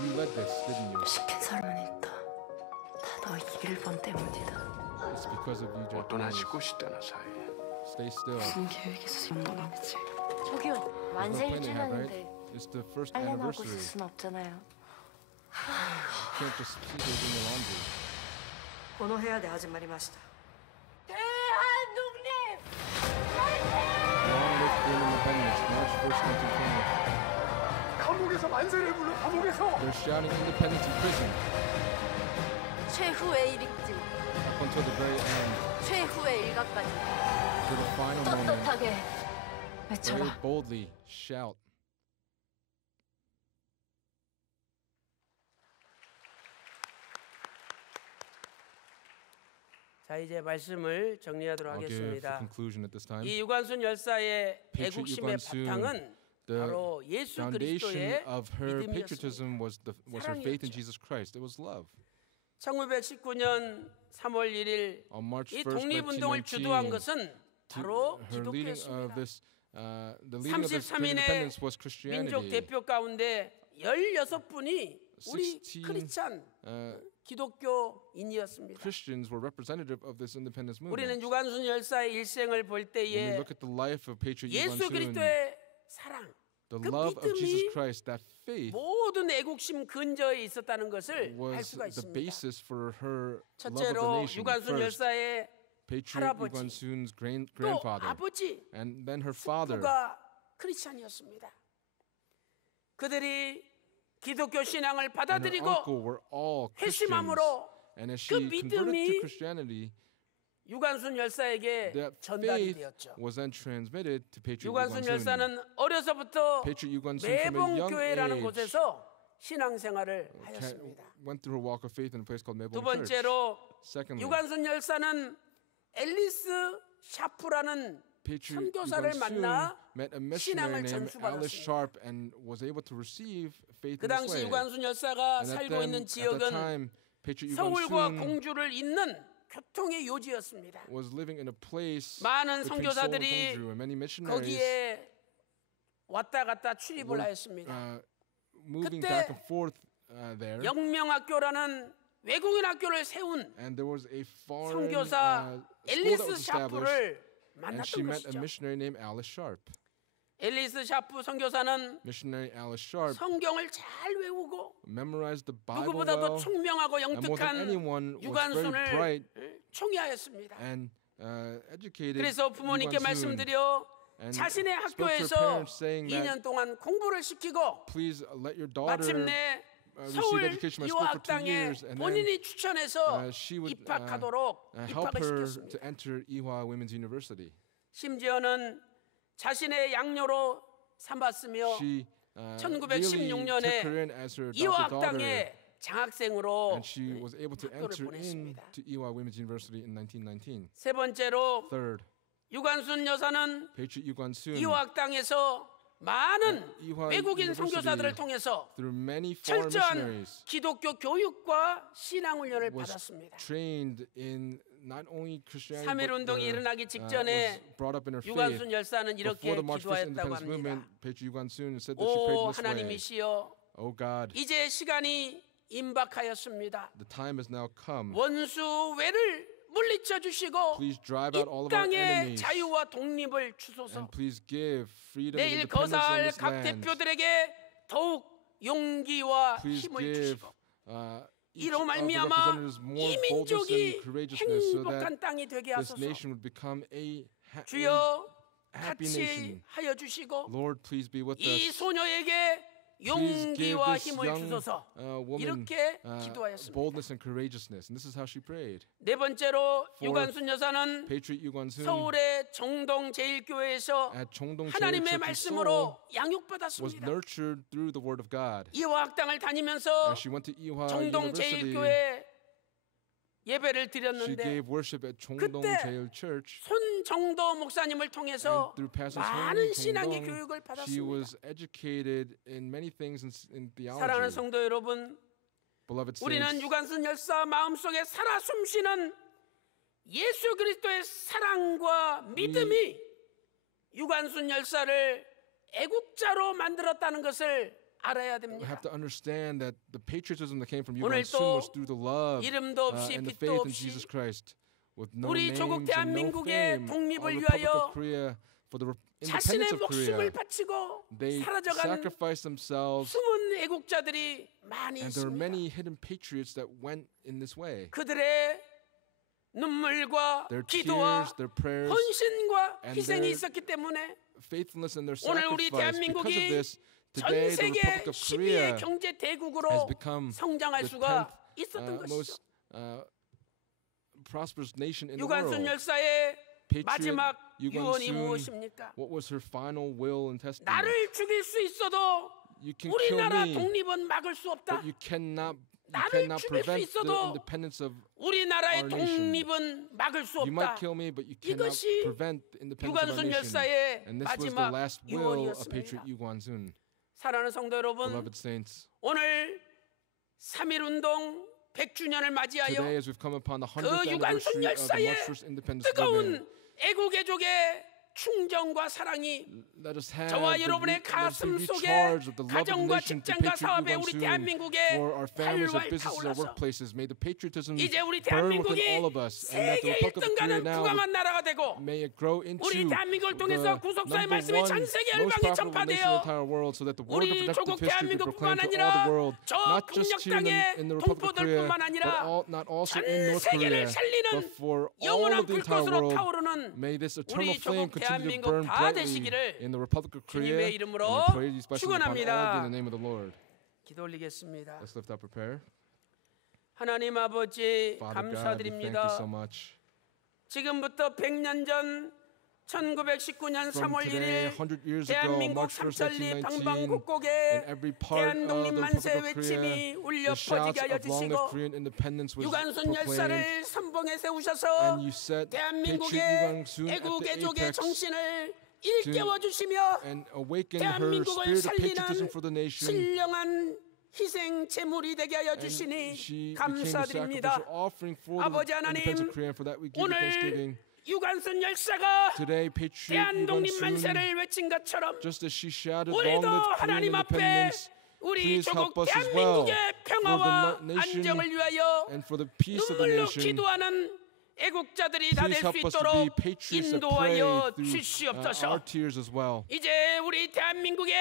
You led this, didn't you? 시킨 사람은 있다. 다 너 21번 때문이다. It's because of you, Japanese. Stay still. 무슨 계획 있어서 이런 거겠지. 저기요, There's 만세 no plan they have, 1주년인데 right? It's the first 빨래나고 있을 anniversary. 순 없잖아요. You can't just see those in the laundry. この部屋で始まりました 대한독립! Long live freedom and independence, March 1st, 1920. 감옥에서 만세를 불러 감옥에서 They're shouting independence in prison. 최후의 일익지 until the very end, 최후의 일각까지 to the final moment. 떳떳하게 Very 외쳐라. boldly shout. 자, 이제 말씀을 정리하도록 I'll give a 하겠습니다. conclusion at this time. 이 유관순 열사의 Patriot 애국심의 유관순, 바탕은 The 바로 예수 foundation 그리스도의 of her 믿음이었습니다. patriotism was her faith in 사랑이었죠. Jesus Christ. It was love. 1919년 3월 1일 On March 이 1st, 독립운동을 주도한 1919, 것은 바로 her leading of 기독교였습니다. this, the leading of this Korean 33인의 independence was 민족 Christianity. 대표 가운데 16분이 우리 16, 크리스찬 기독교인이었습니다. Christians were representative of this independence 우리는 movement. 유관순 열사의 일생을 볼 When we 때에 look at the life of Patriot 예수 Yuan-sun, 그리스도의 사랑, the 그 love of Jesus 믿음이 Christ, that faith 모든 애국심 근저에 있었다는 것을 알 was 수가 the 있습니다. basis for her love of the 첫째로 nation. 유관순 First, 열사의 Patriot 할아버지, Yuan-sun's 또 grandfather, 아버지, and then her father. 부가 크리스찬이었습니다. 그들이 기독교 신앙을 And her 받아들이고 uncle were all Christians. 회심함으로 And as 그 she converted to 믿음이 Christianity, 유관순 열사에게 that 전달이 faith 되었죠. was then transmitted to Patriot 유관순 Yuan-sun. 열사는 어려서부터 Patriot Yuan-sun from a 매봉 young 교회라는 age 곳에서 신앙생활을 하였습니다. went through her walk of faith in a place called 두 Maebong Church. 번째로 Secondly, 유관순 열사는 앨리스 샤프라는 Patriot 선교사를 Yuan-sun 만나 met a missionary 신앙을 named Alice 전수받았습니다. Sharp and was able to receive faith 그 in this 당시 way. 유관순 열사가 And 살고 있는 at that 지역은 time, Patriot 서울과 Yuan-sun 공주를 잇는 교통의 요지였습니다. was living in a place 많은 between Seoul and 선교사들이 Gwangju, and many missionaries 거기에 왔다 갔다 출입을 were 하였습니다. moving 그때 back and forth there. 영명학교라는 외국인 학교를 세운 And there was a foreign 선교사 school that 앨리스 was established, 샤프를 and she 만났던 met a 것이죠. missionary named Alice Sharp. 앨리스 샤프 선교사는 Missionary Alice Sharp 성경을 잘 외우고 memorized the Bible 누구보다도 well, 총명하고 and more than 영특한 anyone was very 유관순을 bright 총애하였습니다. and educated. 그래서 부모님께 Yuan-sun, 말씀드려 and 자신의 spoke to her 학교에서 parents saying that 2년 동안 공부를 시키고 please let your daughter 마침내 receive 서울 education by school for 2 유아학당에 years, and then 본인이 추천해서 she would 입학하도록 help 입학을 her 시켰습니다. to enter Ewha Women's University. 심지어는 자신의 양녀로 삼았으며 She 1916 really 년에 took her in as her adopted daughter, 이화학당에 장학생으로 and she was able to 학교를 enter 보냈습니다. into Ewha Women's University in 1919. 세 번째로 Third, 유관순 여사는 Patriot Yuan-sun, 이화학당에서 많은 이화 외국인 University, 선교사들을 통해서 through many foreign 철저한 missionaries, 기독교 교육과 신앙 훈련을 was 받았습니다. trained in not only Christianity, 3.1 but 운동이 일어나기 was 직전에 brought up in her faith. 유관순 열사는 이렇게 Before the March First 기도하였다고 Independence Movement, 합니다. Patriot Yuan-sun said that she prayed 오 in this way. 하나님이시여, Oh God, 이제 시간이 임박하였습니다. the time has now come. 원수 외를 물리쳐 주시고 Please drive 이 out all of our 땅의 enemies, 자유와 독립을 주소서. and please give freedom and 내일 independence on 거사할 this 각 land. 대표들에게 더욱 용기와 Please 힘을 give 주시고 each 이로 of the 말미암아 representatives more 이 boldness 민족이 and courageousness so that 행복한 땅이 되게 this 하소서. nation would become a 주여 happy 같이 nation. 하여 주시고 Lord, please be with 이 us. 소녀에게 Please give 용기와 this 힘을 young 주소서. woman 이렇게 기도하였습니다. boldness and courageousness. And this is how she prayed. 네 번째로 Fourth, 유관순 여사는 Patriot Yuan-sun 서울의 정동 제일교회에서 at Chongdong 하나님의 Church in Seoul 말씀으로 was 양육받았습니다. nurtured through the Word of God. 이화학당을 다니면서 As she went to Ewha 정동 University, 제일교회 예배를 she 드렸는데 gave worship at Chongdong 그때 Jail Church. 손정도 목사님을 통해서 And through Pastor 많은 Son 신앙의 Chongdong, 교육을 she 받았습니다. was educated in many things in 사랑하는 theology. 성도 여러분, Beloved 우리는 saints, 유관순 열사 마음속에 살아 숨쉬는 예수 그리스도의 사랑과 믿음이 유관순 열사를 애국자로 만들었다는 것을 알아야 we 됩니다. have to understand that the patriotism that came from 오늘 Yuan-sun 또 was through the love 이름도 없이 and the 빛도 faith in 없이 Jesus Christ. With no 우리 names 조국 and no 대한민국의 fame, 독립을 our Republic 위하여 of Korea, for the independence 자신의 of 목숨을 Korea, 바치고 they 사라져간 sacrificed themselves, 숨은 애국자들이 많이 and there are 있습니다. many hidden patriots that went in this way. 그들의 눈물과 Their 기도와 tears, their prayers, 헌신과 and 희생이 their 있었기 때문에 faithfulness and their 오늘 우리 sacrifice. Because of 대한민국이 this, 전 today the 세계 Republic of 12의 Korea 경제 대국으로 has become 성장할 the 수가 10th 있었던 것이죠. most prosperous nation in the 유관순 world. 열사의 Patriot 마지막 유언이 유관순, 무엇입니까? what was her final will and testament? 나를 죽일 수 있어도 You can kill 우리나라 me, 독립은 막을 수 없다. but you cannot 나를 죽일 수 prevent the 있어도 independence of 우리나라의 our nation. 독립은 막을 수 You might 없다. kill me, but you cannot 이것이 prevent the independence of our 유관순 nation. 열사의 And this was the 마지막 last will of 유언이었습니다. Patriot Yu Guanzun. 사랑하는 성도 여러분, Beloved saints, 오늘 3.1운동 100주년을 today 맞이하여 as we've come upon the 100th 유관순 anniversary of the 열사의 March for Independence movement, 뜨거운 애국애족의 충정과 사랑이 let us have 저와 the 여러분의 let us 가슴 be 속에 recharged of the love of the 가정과 nation to 직장과 Patriot Yu 사업에 우리 Guanzun 대한민국에 for our families, our 활활 businesses, our 타올라서 workplaces. May the patriotism 이제 우리 burn within 대한민국이 all of us, and that the 세계 Republic of 1등 Korea 가는 now 부강한 나라가 되고 may it grow into 우리 대한민국을 the 통해서 구속사의 number 말씀이 one 전 세계 most 열방에 profitable nation in the 전파되어 entire world, so that the word of 우리 조국 redemptive history be 대한민국뿐만 proclaimed to all 아니라 the world, 저 not just here 북녘 in the Republic of Korea, 동포들뿐만 아니라 but not also 전 in North 세계를 Korea, 살리는 but for all 영원한 of the entire 불꽃으로 world. 타오르는 May this eternal 우리 flame 조국 continue to 대한민국 burn 다 brightly 되시기를 in the Republic of Korea. 주님의 And 이름으로 we pray these blessings upon all 축원합니다. in the name of the Lord. 기도 올리겠습니다. Let's lift up a prayer. 하나님 아버지 Father God, we thank you 감사드립니다. so much. 지금부터 100년 전 1919년 From 3월 today, 1일 100 years ago, 대한민국 March 1st, 삼천리 1919, 방방곡곡에 in every part of 대한독립 the 만세 Republic of Korea, 외침이 울려 the shouts 퍼지게 하여 of long 주시고 live Korean independence was 유관순 proclaimed, 열사를 선봉에 세우셔서 and you set Patriot Yu 대한민국의 Guanzun at the 애국애족의 apex 정신을 일깨워 주시며 and awaken her 대한민국을 spirit of patriotism 살리는 for the nation. 신령한 희생 제물이 되게 하여 And 주시니 she became the 감사드립니다. sacrificial offering for 아버지 the independence 하나님, of Korea, and for that we give you 오늘 thanksgiving. 유관순 열사가 Today, Patriot Yu 대한독립 Guanzun, 만세를 외친 것처럼 just as she shouted, 우리도 long live Korean 하나님 앞에 independence, 우리 please help 조국 us as well 대한민국의 for 평화와 the nation 안정을 위하여 and for the peace of the 눈물로 nation. 기도하는 애국자들이 다 될 Please 수 help us to 있도록 be patriots that pray 인도하여 through 주시옵소서. our tears as well. 이제 우리 대한민국의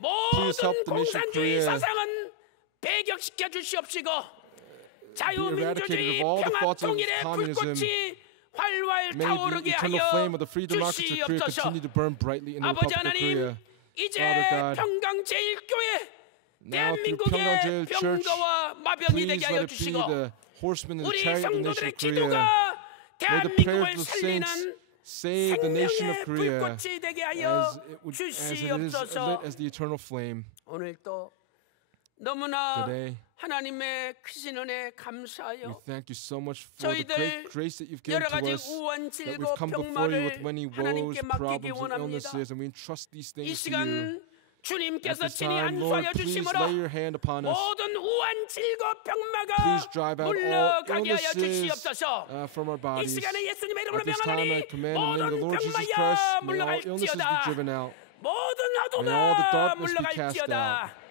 Please 모든 help the nation of 공산주의 Korea 사상은 배격시켜 주시옵시고 자유민주주의 of all the 평화 thoughts of 통일의 communism. 불꽃이 활활 May the 타오르게 eternal 하여 flame of the free democracy of Korea 주시옵소서. continue to burn brightly in the 아버지 Republic of 하나님, Korea. 이제 Father God, 평강 제1교회 Now through 대한민국의 Pyongyang Church, 병거와 마병이 please 되게 하여 let it be 주시고 the horsemen and the 우리 chariot of the nation 성도들의 of Korea. 기도가 May the prayers 대한민국을 of the saints 살리는 save the nation of 생명의 Korea 불꽃이 되게 as 하여 it is 주시옵소서. lit as the eternal flame. 오늘 또 너무나 Today, 하나님의 크신 은혜 we 감사하여 thank you so much for the 저희들 great grace that you've given 여러 to 가지 us, 우한 that 질고 we've come before you with 병마를 many woes, 하나님께 맡기기 problems, and 원합니다. illnesses, and we entrust these 이 things to you. 시간 At 주님께서 this 친히 time, Lord, 안수하여 please 주심으로 lay your hand upon us. 모든 우한 질고 병마가 Please drive out all 물러가게 하여 illnesses 주시옵소서. from our 이 bodies. 시간에 예수님의 이름으로 At this time, I 명하노니 command in the name of the 모든 Lord Jesus 병마야 Christ, may all illnesses be 물러갈지어다. driven out. 모든 May all the 어둠아 darkness be cast 물러갈지어다.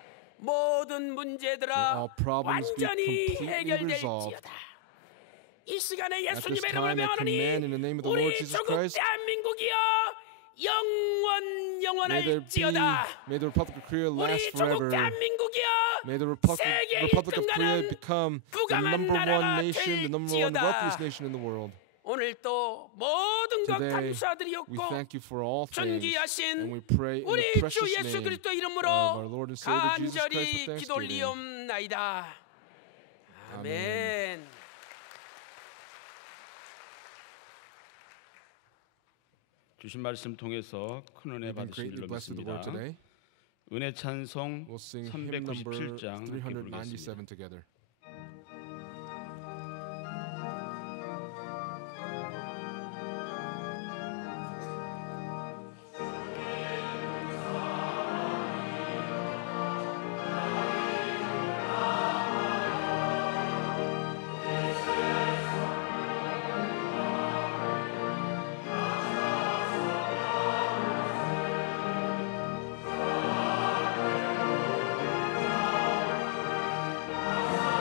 모든 May 문제들아 all problems be 완전히 completely resolved. 해결될지어다. 이 시간에 At this 예수님의 이름으로 time, I 명하노니 command in the name of the Lord 우리 Jesus 조국 Christ, 대한민국이여 may 영원할지어다. the Republic of Korea 우리 last 조국 forever. 대한민국이여 May the 세계 Republic of 1등 Korea 가는 become the 부강한 number one 나라가 nation, the number one 될지어다. wealthiest nation in the world. 오늘 또 모든 것 Today, we 감사드리옵고 thank you for all things, and 존귀하신 we pray in the 우리 주 precious 예수 name 그리스도 of our 이름으로 Lord and Savior Jesus Christ 간절히 with thanksgiving. 기도올리옵나이다. 아멘. 주신 말씀 통해서 큰 은혜 We've been 받으신 greatly 줄로 blessed with the Lord 믿습니다. today. 은혜 찬송 We'll sing hymn number 397장 함께 부르겠습니다. 397 together. 주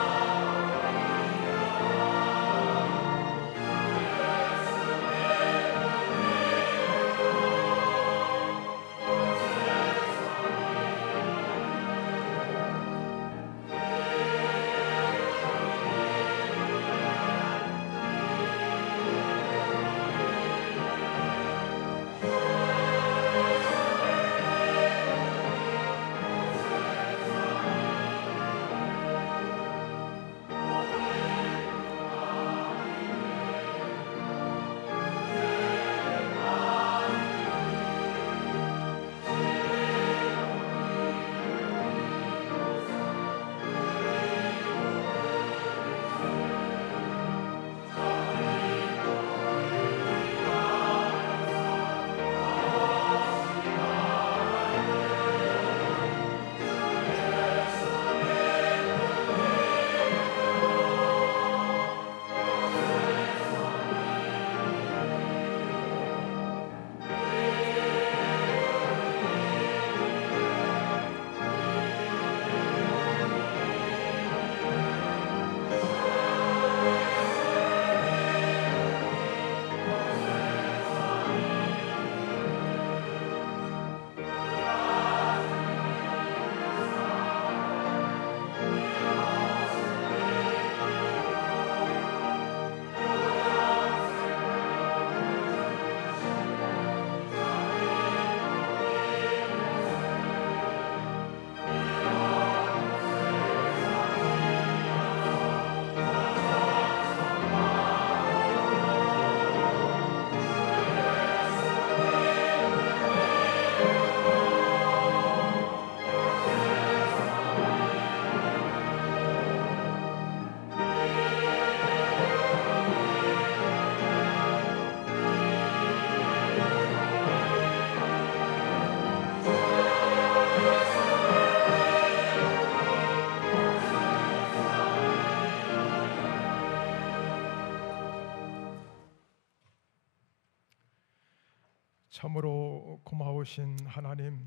참으로 고마우신 하나님,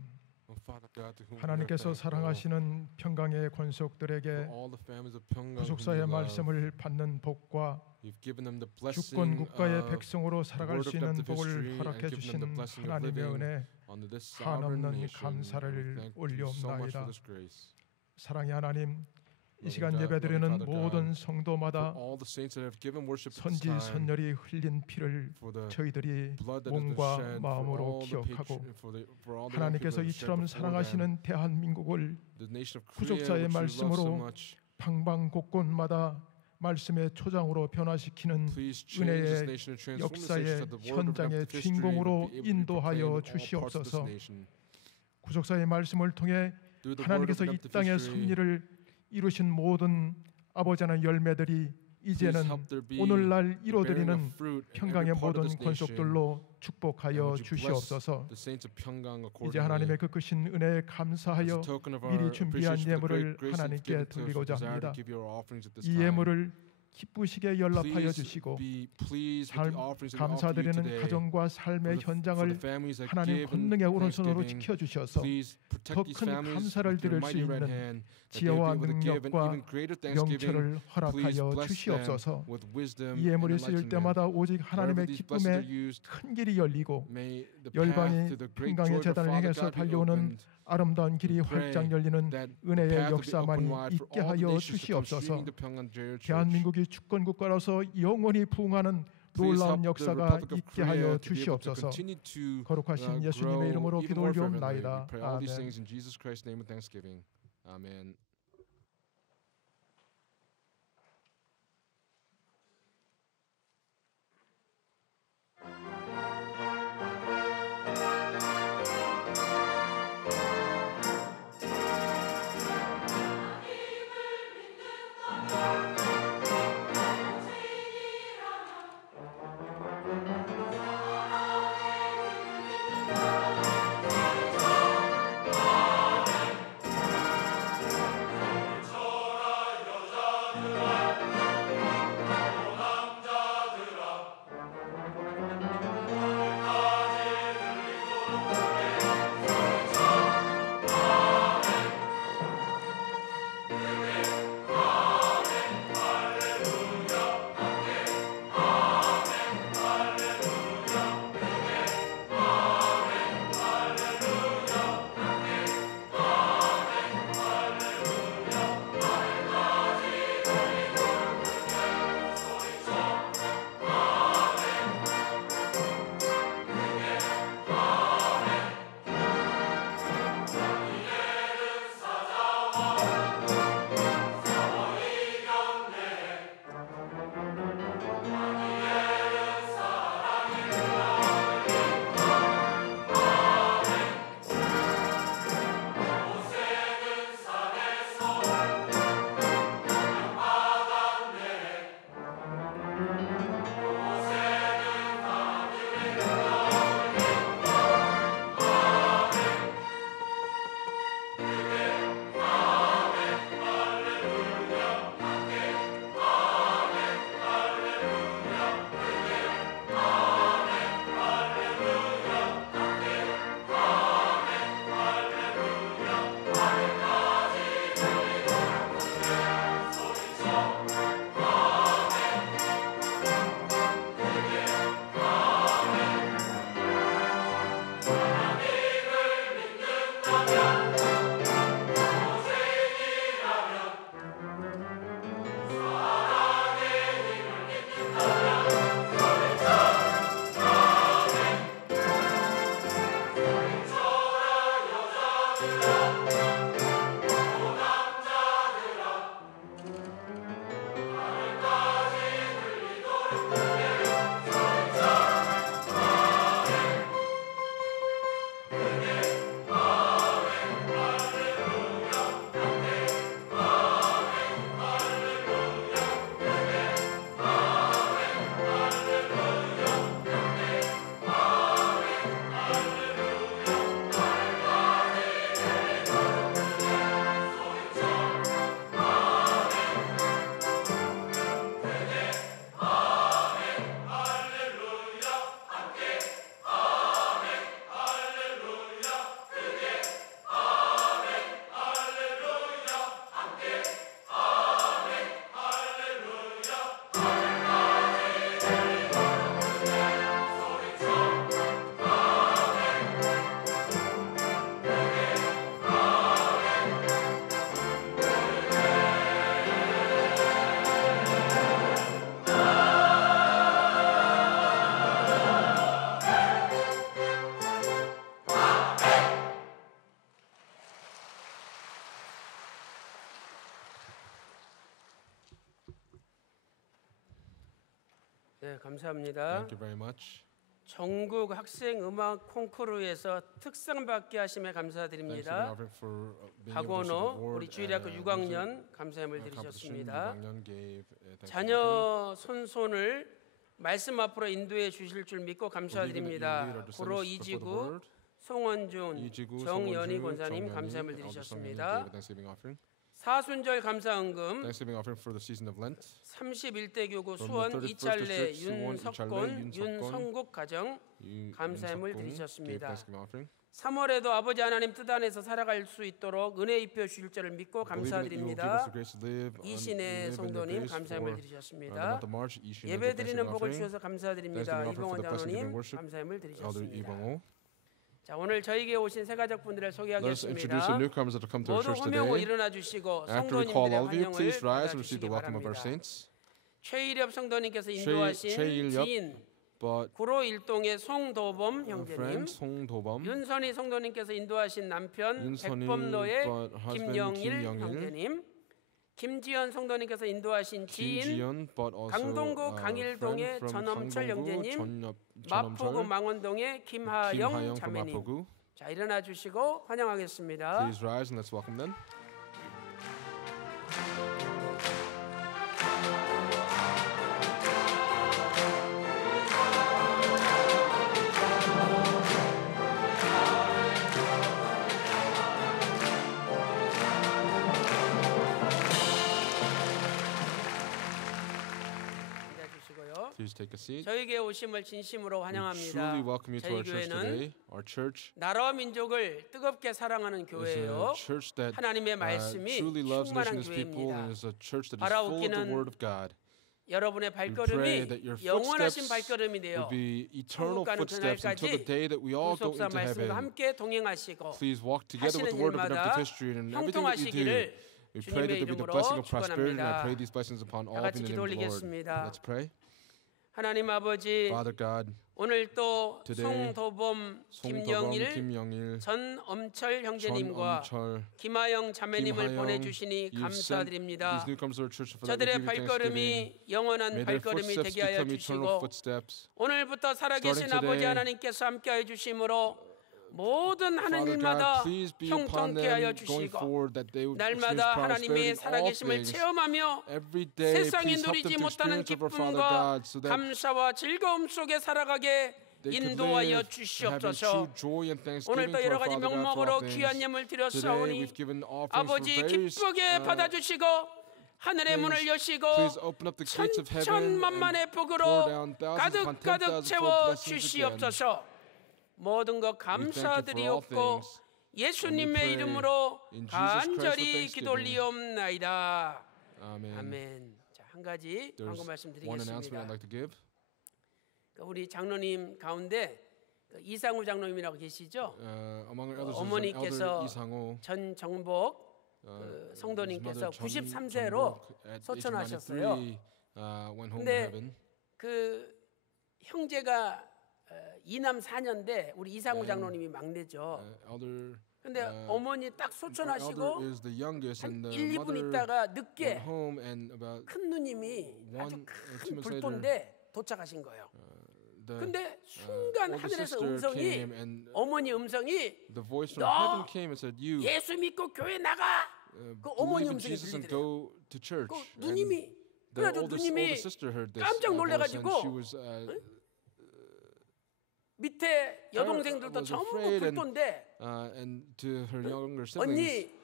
Oh, Father God, to whom we are 하나님께서 thankful 사랑하시는 평강의 권속들에게 for all the families of Pyeonggang whom you 구속사의 love. 말씀을 받는 복과 You've given them the blessing 주권 국가의 of 백성으로 살아갈 word 수 of 있는 captive 복을 history 허락해 and given them the 주신 blessing of 하나님의 living 은혜, under this sovereign 한없는 nation. 감사를 We thank you so much 올리옵나이다. for this grace. 사랑의 하나님, 이 Loving 시간 God, 예배드리는 loving Father 모든 God, 성도마다 for all the saints that have given worship this 선지 time, 선열이 흘린 피를 for the 저희들이 blood that has been 몸과 shed, for 마음으로 all the 기억하고 for all the young people 하나님께서 that have shed 이처럼 before them, 사랑하시는 대한민국을 the nation of Korea, 구속사의 which you love so 말씀으로 much. 방방곳곳마다 말씀의 초장으로 변화시키는 Please change this 은혜의 nation and transform this 역사의 nation so that the word of 현장의 redemptive history 주인공으로 will be able to be 인도하여 proclaimed in all parts of this 주시옵소서. nation. 구속사의 말씀을 통해 Through the word of 하나님께서 이 redemptive 땅의 history, 섭리를 이루신 모든 아버지의 열매들이 please 이제는 help there be 오늘날 the bearing 이루어드리는 of fruit in every 평강의 part of 모든 this nation. 권속들로 And 축복하여 would you bless 주시옵소서. the saints of Pyeonggang 이제 accordingly. 하나님의 그 크신 은혜에 As a 감사하여 token of 미리 our 준비한 appreciation for the 예물을 great grace you've 하나님께 given to us, we 드리고자 desire 합니다. to give you our offerings at this 이 time. 예물을 기쁘시게 연락하여 Please 주시고 be pleased with 삶 the offerings that we offer you 감사드리는 today. 가정과 For 삶의 the 현장을 families that 하나님 give in 권능의 오른손으로 thanksgiving, 지켜주셔서 please 더 protect these 큰 families 감사를 with your 드릴 수 mighty right 있는 hand, that they will be 지혜와 able to give an 능력과 even greater thanksgiving. 명철을 Please 허락하여 bless them 주시옵소서. with wisdom 이 예물이 and 쓰일 enlightenment. 때마다 오직 Wherever 하나님의 these blessings are 기쁨의 used, 큰 길이 열리고 may the path 열방이 to the great 평강의 joy of the 재단을 Father 향해서 God be 달려오는 opened. 아름다운 길이 We pray 활짝 열리는 that the 은혜의 path will be 역사만이 open wide for 있게 all the 하여 nations to come 주시옵소서. streaming to Pyeonggang Jail Church. 대한민국이 주권국가로서 영원히 부흥하는 Please 놀라운 help the 역사가 Republic of 있게 하여 Korea to be able to 주시옵소서. continue to 거룩하신 grow 예수님의 이름으로 even 기도 more fervently. We 올리옵나이다. pray all these 아멘. things in Jesus Christ's name with thanksgiving. Amen. 네, 감사합니다. Thank you very much. 전국 학생 음악 콩쿠르에서 특상 받게 하심에 Thanks for the 감사드립니다. offering for being able to 박원호 award, 우리 주일학교 music, 6학년 감사함을 competition. 드리셨습니다. 6학년 gave, thanks for the offering. 자녀 손손을 말씀 앞으로 인도해 주실 줄 믿고 Believing that you 감사드립니다. lead our 구로 descendants before the 이지구, word. 송원준, 이지구, 정연희 송원준, 권사님 정연희, 감사함을 Elder 드리셨습니다. Song gave a Thanksgiving offering. 사순절 감사헌금 Thanksgiving offering for the season of Lent. 31대 교구 From 수원 the 31st 이찰래 district, 수원, 윤석권 이찰래, 윤성국 가정 감사함을 윤석군 드리셨습니다. gave Thanksgiving offering. 3월에도 아버지 하나님 뜻 안에서 살아갈 수 있도록 은혜 입혀 주실 줄을 믿고 Believing that you will give us 감사드립니다. the grace to live on- 이신의 live in your 성도님 grace 감사함을 for, the 드리셨습니다. month of March. 이신의 예배 드리는 Thanksgiving 복을 offering. 주셔서 감사드립니다. Thanksgiving offering 이봉원 for the blessing 장로님 given worship. 감사함을 Elder 드리셨습니다. 이봉호. 자, 오늘 저에게 오신 새 가족분들을 Let us introduce the 소개하겠습니다. newcomers that have come to our 모두 church 호명으고 today. 일어나 주시고 After we call 성도님들의 all of you, 환영을 please rise and receive 받아주시기 the welcome of our 바랍니다. saints. 최일엽 성도님께서 인도하신 최일엽 지인 But 구로 일동의 송도범 a 형제님, friend, 송도범, 윤선희 성도님께서 인도하신 남편 윤선희, 백범노의 but husband, 김영일 김영일, 형제님, 김지연 성도님께서 인도하신 지인 김지연, but also 강동구 a 강일동의 friend from 전엄철 강동구, 형제님, 마포구 전엄철, 망원동의 김하영 김하영 from 자매님. 마포구. 자, 일어나 주시고 환영하겠습니다. Please rise and let's welcome them. 앉아 주시고요. Please take a seat. 저에게 오심을 진심으로 We 환영합니다. truly welcome you to 저희 our church 교회는 today. Our church 나라와 민족을 뜨겁게 사랑하는 is a 교회예요. church that 하나님의 말씀이 truly loves 충만한 nations people 교회입니다. and is a church that is full of the 바라옵기는 Word of God. 여러분의 We pray that your 발걸음이 영원하신 footsteps 발걸음이 will 되어 be eternal 천국 가는 footsteps until the 그날까지 day that we all go 불속사 into 말씀과 heaven. 함께 동행하시고 Please walk together with 하시는 the Word of 일마다 redemptive history and in everything that you do. 형통하시기를 We pray that there be the 주님의 blessing 이름으로 of prosperity, and I 축원합니다. pray these blessings upon all 같이 in the name of the Lord. 기도올리겠습니다. Let's pray. 하나님 아버지, Father God, 오늘 또 Today, 송도범, 송도범, 김영일, 김영일, 전엄철 형제님과 전엄철, 김하영 자매님을 김하영, 보내주시니 you've sent 감사드립니다. these newcomers to our church for that we 저들의 give you thanksgiving. 발걸음이 영원한 May their 발걸음이 footsteps 되게 하여 become eternal 주시고 footsteps. 오늘부터 살아계신 Starting 아버지 today, 하나님께서 함께하여 주심으로 모든 하는 Father 일마다 God, please be upon 형통케 하여 them going 주시고 forward that they would experience 날마다 prosperity 하나님의 in all 살아계심을 things. 체험하며 Every day, 세상이 please help 누리지 them to 못하는 experience of our Father 기쁨과 God so that 감사와 즐거움 속에 살아가게 they could 인도하여 live having 주시옵소서. true joy and thanksgiving 오늘도 to 여러 our 가지 Father God for 명목으로 all things. 귀한 예물 Today 드렸사오니 we've given offerings 아버지 for various 기쁘게 받아주시고 하늘의 문을 여시고 Please open up the gates of heaven and 천만만의 pour 복으로 down thousands upon 가득가득 10,000 채워 blessings again. 주시옵소서. 모든 것 We thank you for all 감사드리옵고 things. 예수님의 pray 이름으로 in Jesus Christ with 간절히 thanksgiving. 기도올리옵나이다. Amen. 아멘. 자, 한 가지 There's 광고 one announcement I'd 말씀드리겠습니다. like to give. 우리 장로님 가운데 이상우 장로님이라고 계시죠? Among our elders, 어머니께서 Elder 이상호, 전 정복 성도님께서 93세로 소천하셨어요. went home to 근데 heaven. 그 형제가 이남 4년대 우리 이상우 장로님이 막내죠. Elder 근데 어머니 딱 소천하시고 is the youngest, 한 and 1, the 2분 mother 있다가 went 늦게 home, and about 큰 누님이 아주 two 큰 months 불도인데 도착하신 거예요. the 근데 순간 older 하늘에서 sister 음성이 came, and 어머니 음성이 the voice from 너 heaven came and said, "You 예수 믿고 교회 나가. 그 어머니 believe in 음성이 Jesus and 들리더래요. go to church." 그 And 누님이 the 그래가지고 older 누님이 sister heard this 깜짝 voice, and 놀래가지고 she was 밑에 여동생들도 was 전부 afraid 불도인데 and to her younger siblings. 언니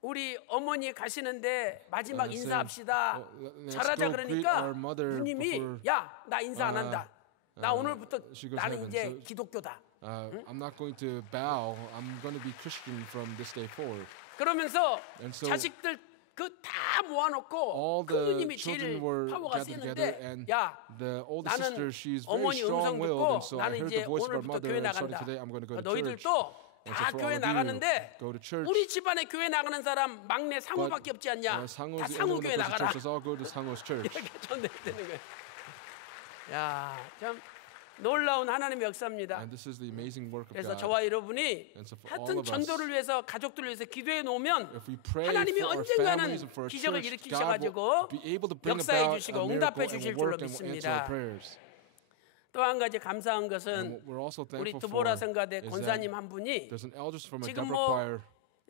우리 어머니 가시는데 마지막 said, 인사합시다. let's 잘하자 go greet 그러니까 our mother 누님이 before, 야 나 인사 안 한다. 나 오늘부터 she goes 나는 heaven. 이제 So, 기독교다. I'm not going to bow. I'm going to be Christian from this day forward. 그러면서 And so 자식들 그 다 모아놓고 all 큰 the 누님이 제일 children were 파워가 gathered together, 세는데 and 야 the older 나는 sister, she's very 어머니 음성 strong-willed, 듣고 and so I 나는 heard 이제 the voice of our 오늘부터 mother, 교회 and starting 나간다. today, I'm going to go to church. 너희들도 And so 다 for all 교회 of you, 나가는데 go to church. 우리 집안에 교회 나가는 사람 막내 상우밖에 없지 않냐? 상우 다 is the 상우 only 교회 one that goes to 나가라. church. Let's all go to Sango's church. 이렇게 전달되는 거예요. 야, 참 놀라운 하나님의 역사입니다. And this is the amazing work of 그래서 God. 저와 여러분이 And so for all 하여튼 of us, 전도를 위해서 가족들을 위해서 기도해 놓으면 if we pray 하나님이 for our 언젠가는 families and for our 기적을 church, 일으키셔가지고 God will be able to bring 역사해 about 주시고 a 응답해 miracle 주실 and 줄로 will work and will answer 믿습니다. our prayers. 또 한 가지 감사한 And 것은 what we're also 우리 thankful 드보라 for 성가대 is 권사님 that 한 분이 there's an elders from a 지금 Deborah 뭐 choir.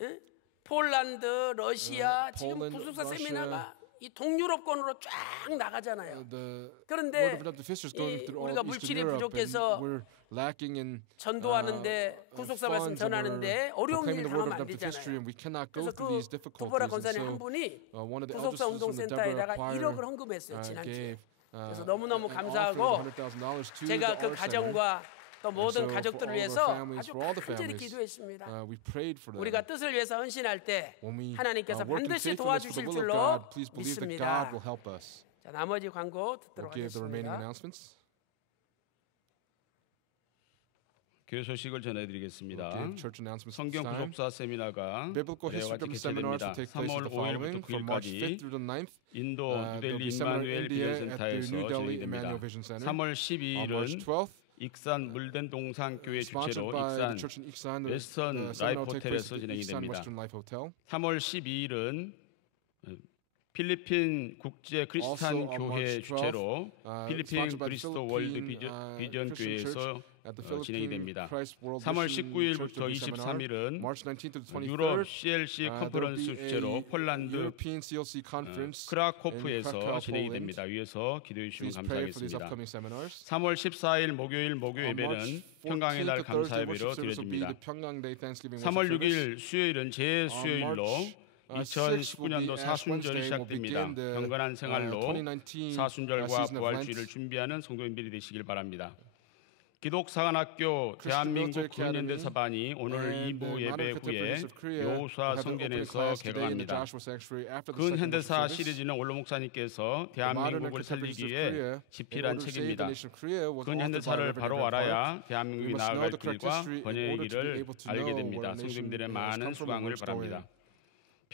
예? 폴란드, 러시아 지금 Poland, 부속사 Russia. 세미나가 이 동유럽권으로 쫙 나가잖아요. The 그런데 Word of Adopted Sisters going 이 through all 우리가 of Eastern 물질이 Europe, and 부족해서 we're lacking in 전도하는데 구속사 말씀 funds, and we're 전하는데 어려운 proclaiming 일 the Word of 당하면 안 Adopted History, 되잖아요. and we cannot go 그래서 through these 그 difficulties. 두보라 And 권사님 한 so 분이 one of the 구속사 elders from the 운동센터에다가 Deborah 1억을 choir 헌금했어요 지난주에. gave 그래서 너무너무 an 감사하고 offering of $100,000 to 제가 the 그 Art Center. 가정과 또 모든 so for 가족들을 all of our 위해서 families, 아주 for all the 간절히 families, 기도했습니다. We prayed for them. 우리가 뜻을 위해서 헌신할 때 When we 하나님께서 work in 반드시 faithfulness for the 도와주실 will of 줄로 God, please believe that 믿습니다. God will help us. 자, 나머지 광고 We'll 듣도록 give the remaining 하겠습니다. announcements. 교회 소식을 We'll 전해드리겠습니다. give church announcements this 성경 time. 구속사 세미나가 Biblical 내와 history 같이 of seminars 개최됩니다. will take place 3월 the following 5일부터 from March 5th 9일까지 through the 9th. 인도 There'll 뉴델리 be seminar in 임마누엘 India at the 비전센터에서 New Delhi 진행됩니다. Emmanuel Vision Center. 3월 On March 12일은 12th, 익산 물된 동산교회 sponsored 주최로 by the 익산 church in Iksan, the 웨스턴 seminar 라이프 will take place 호텔에서 at the 진행이 Iksan 됩니다. Western Life Hotel. 3월 12일은 필리핀 국제 크리스찬 Also on 교회 March 12th, 주최로 필리핀 sponsored by the 그리스도 월드 Philippine, 비전 Christian 교회에서 at the 진행이 Philippine 됩니다. Christ World 3월 Mission 19일부터 Church seminar. 23일은 March 19th to the 유럽 23rd, CLC there'll 컨퍼런스 be 주최로 a 폴란드 European CLC conference in 크라코프에서 Krakow, 진행이 Poland. 됩니다. 위에서 기도해 주시면 Please pray for these 감사하겠습니다. upcoming seminars. 3월 14일 목요일 목요 On 예배는 March 평강의 14th, 날 the Thursday 감사 예배로 worship service will be 드려집니다. the Pyongyang Day Thanksgiving 3월 worship service. 6일 수요일은 제 수요일로 March 2019년도 사순절이 시작됩니다. 경건한 생활로 2019 사순절과 season of 부활주의를 Lent. 준비하는 성도님들이 되시길 바랍니다. 기독사관학교 Christian 대한민국 Military Academy 국민연대사반이 오늘 and 2부 the 예배 Modern 후에 Contemporaries of Korea will 여호수아 have an opening 성전에서 class today in the 개강합니다. Joshua Sanctuary after the second worship 근현대사 service. 시리즈는 올로 목사님께서 The Modern and 대한민국을 Contemporaries 살리기 of 위해 Korea, in 집필한 order to save 책입니다. the nation of Korea, was authored by 근현대사를 Reverend 바로 Edward Park. 알아야 We 대한민국이 must know 나아갈 the correct 길과 history in 번영의 order to be 길을 able to 알게 know 됩니다. where our nation 성도님들의 has 많은 come from and 수강을 where it's going. 바랍니다.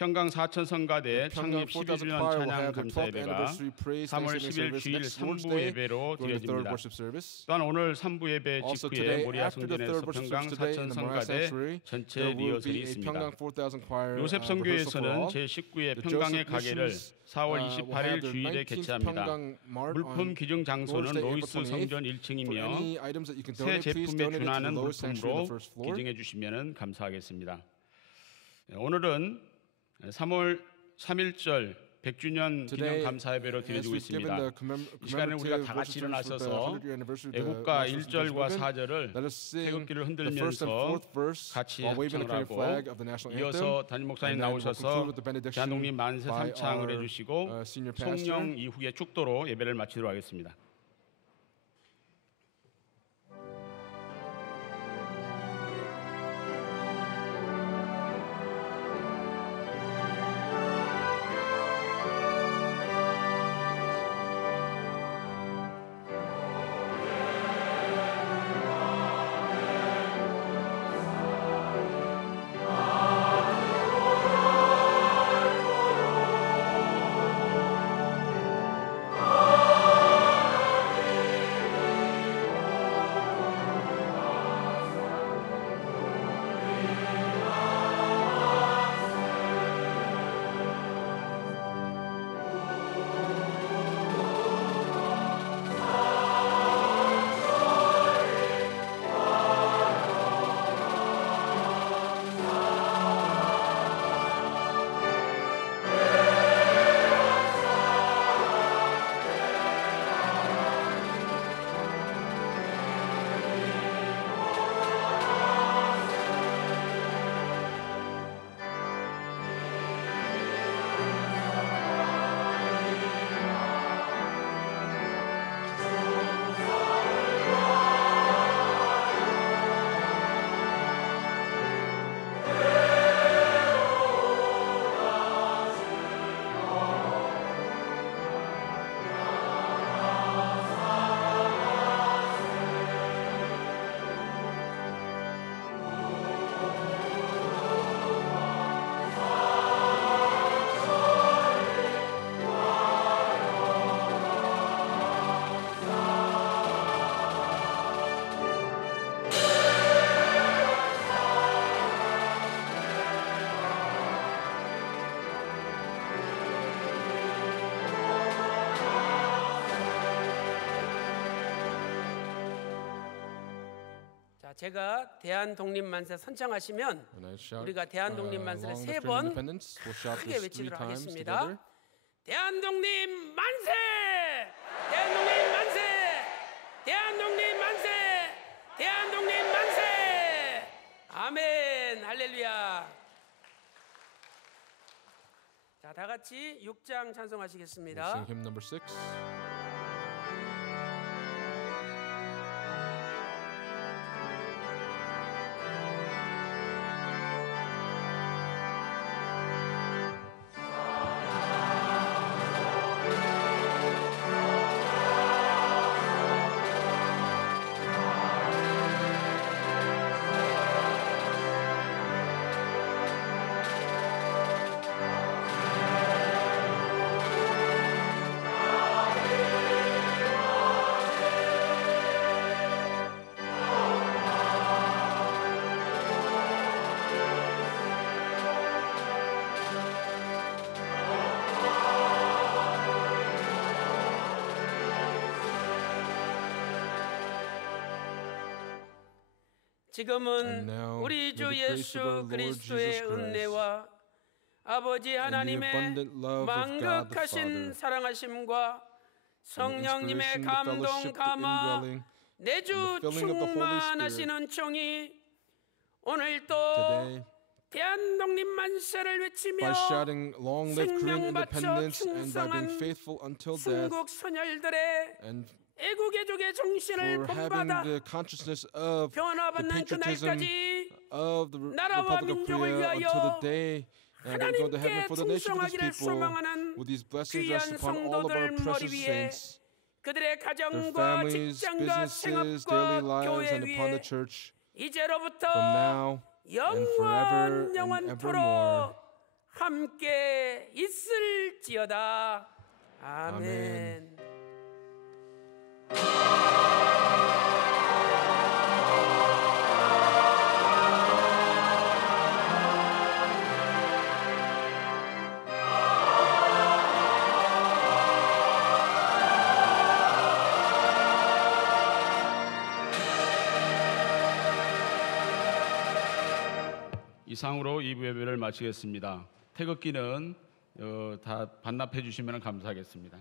평강 사천성가대 Pyongyang 창립 4000 11주년 choir will 찬양 have their 12th 감사예배가 anniversary praise 3월 thanksgiving 10일 service 주일 next Lord's 3부 Day 예배로 during the third 드려집니다. worship service. 또한 오늘 3부 예배 Also 직후에 today, 모리아 after the 성전에서 third worship 평강 service today in the Moriah 사천성가대 Sanctuary, 전체 there will 리허설이 be a 있습니다. Pyongyang 4000 choir 요셉 rehearsal for 선교회에서는 all. 제19회 The 평강의 Joseph 가게를 Missions 4월 will 28일 have their 주일에 19th 개최합니다. Pyongyang Mart 물품 on 기증 장소는 Thursday, 로이스 April 28th. 성전 For 1층이며 any items that you can 새 donate, please 제품에 donate it to the 준하는 Lowe's Sanctuary on 물품으로 the first floor. 기증해 주시면 감사하겠습니다. 오늘은 3월 3일절 100주년 기념 Today, 감사예배로 as 드려지고 we've given 있습니다. the 이 시간에 우리가 다 같이 commemorative worship service for the 일어나셔서 100th year anniversary of the 애국가 National Resistance 1절과 Movement, 4절을 let us sing 태극기를 the first and 흔들면서 fourth verse 같이 while waving the 합창을 Korean flag 하고 of the national 이어서 anthem. 담임 목사님 And then we'll 나오셔서 conclude with the benediction 대한독립 만세 by 삼창을 our, 해주시고 senior pastor. 송영 이후의 축도로 예배를 마치도록 하겠습니다. 아 제가 대한독립만세 선창하시면 When I shout 우리가 대한독립만세를 along 세 with 번 independence, we'll shout 크게 this 3 외치도록 times 하겠습니다. together. 대한독립 만세! 대한독립 만세! 대한독립 만세! 대한독립 만세! 아멘! 할렐루야! 자, 다 같이 6장 We'll 찬송하시겠습니다. sing hymn number 6. 지금은 And now, 우리 주 may the grace of our 예수 Lord 그리스도의 Jesus Christ 은혜와 아버지 and the 하나님의 abundant love of God the 만극하신 Father 사랑하심과 and the 성령님의 inspiration, the 감동 fellowship, the 감화 indwelling 내주 and the filling of the Holy 충만하시는 총이 오늘도 today 대한독립 만세를 외치며 by shouting long live Korean 생명 바쳐 independence and by being 충성한 faithful until death 순국 선열들의 and 애국애족의 정신을 for having 본받아 the consciousness of the 변화받는 patriotism 그날까지 of the 나라와 Republic of 민족을 Korea until 위하여 the day and we go to heaven 하나님께 for the nation of 충성하기를 His people 소망하는 with these blessings 귀한 rest upon all of our 성도들 머리 precious 위에 saints, 그들의 their 가정과 families, 직장과 businesses, daily 생업과 lives, 교회 and upon the 위에 church 이제로부터 from now and forever 영원 and 영원토록 evermore. 함께 있을지어다. 아멘. 아멘. 이상으로 2부 예배를 마치겠습니다. 태극기는 다 반납해 주시면 감사하겠습니다.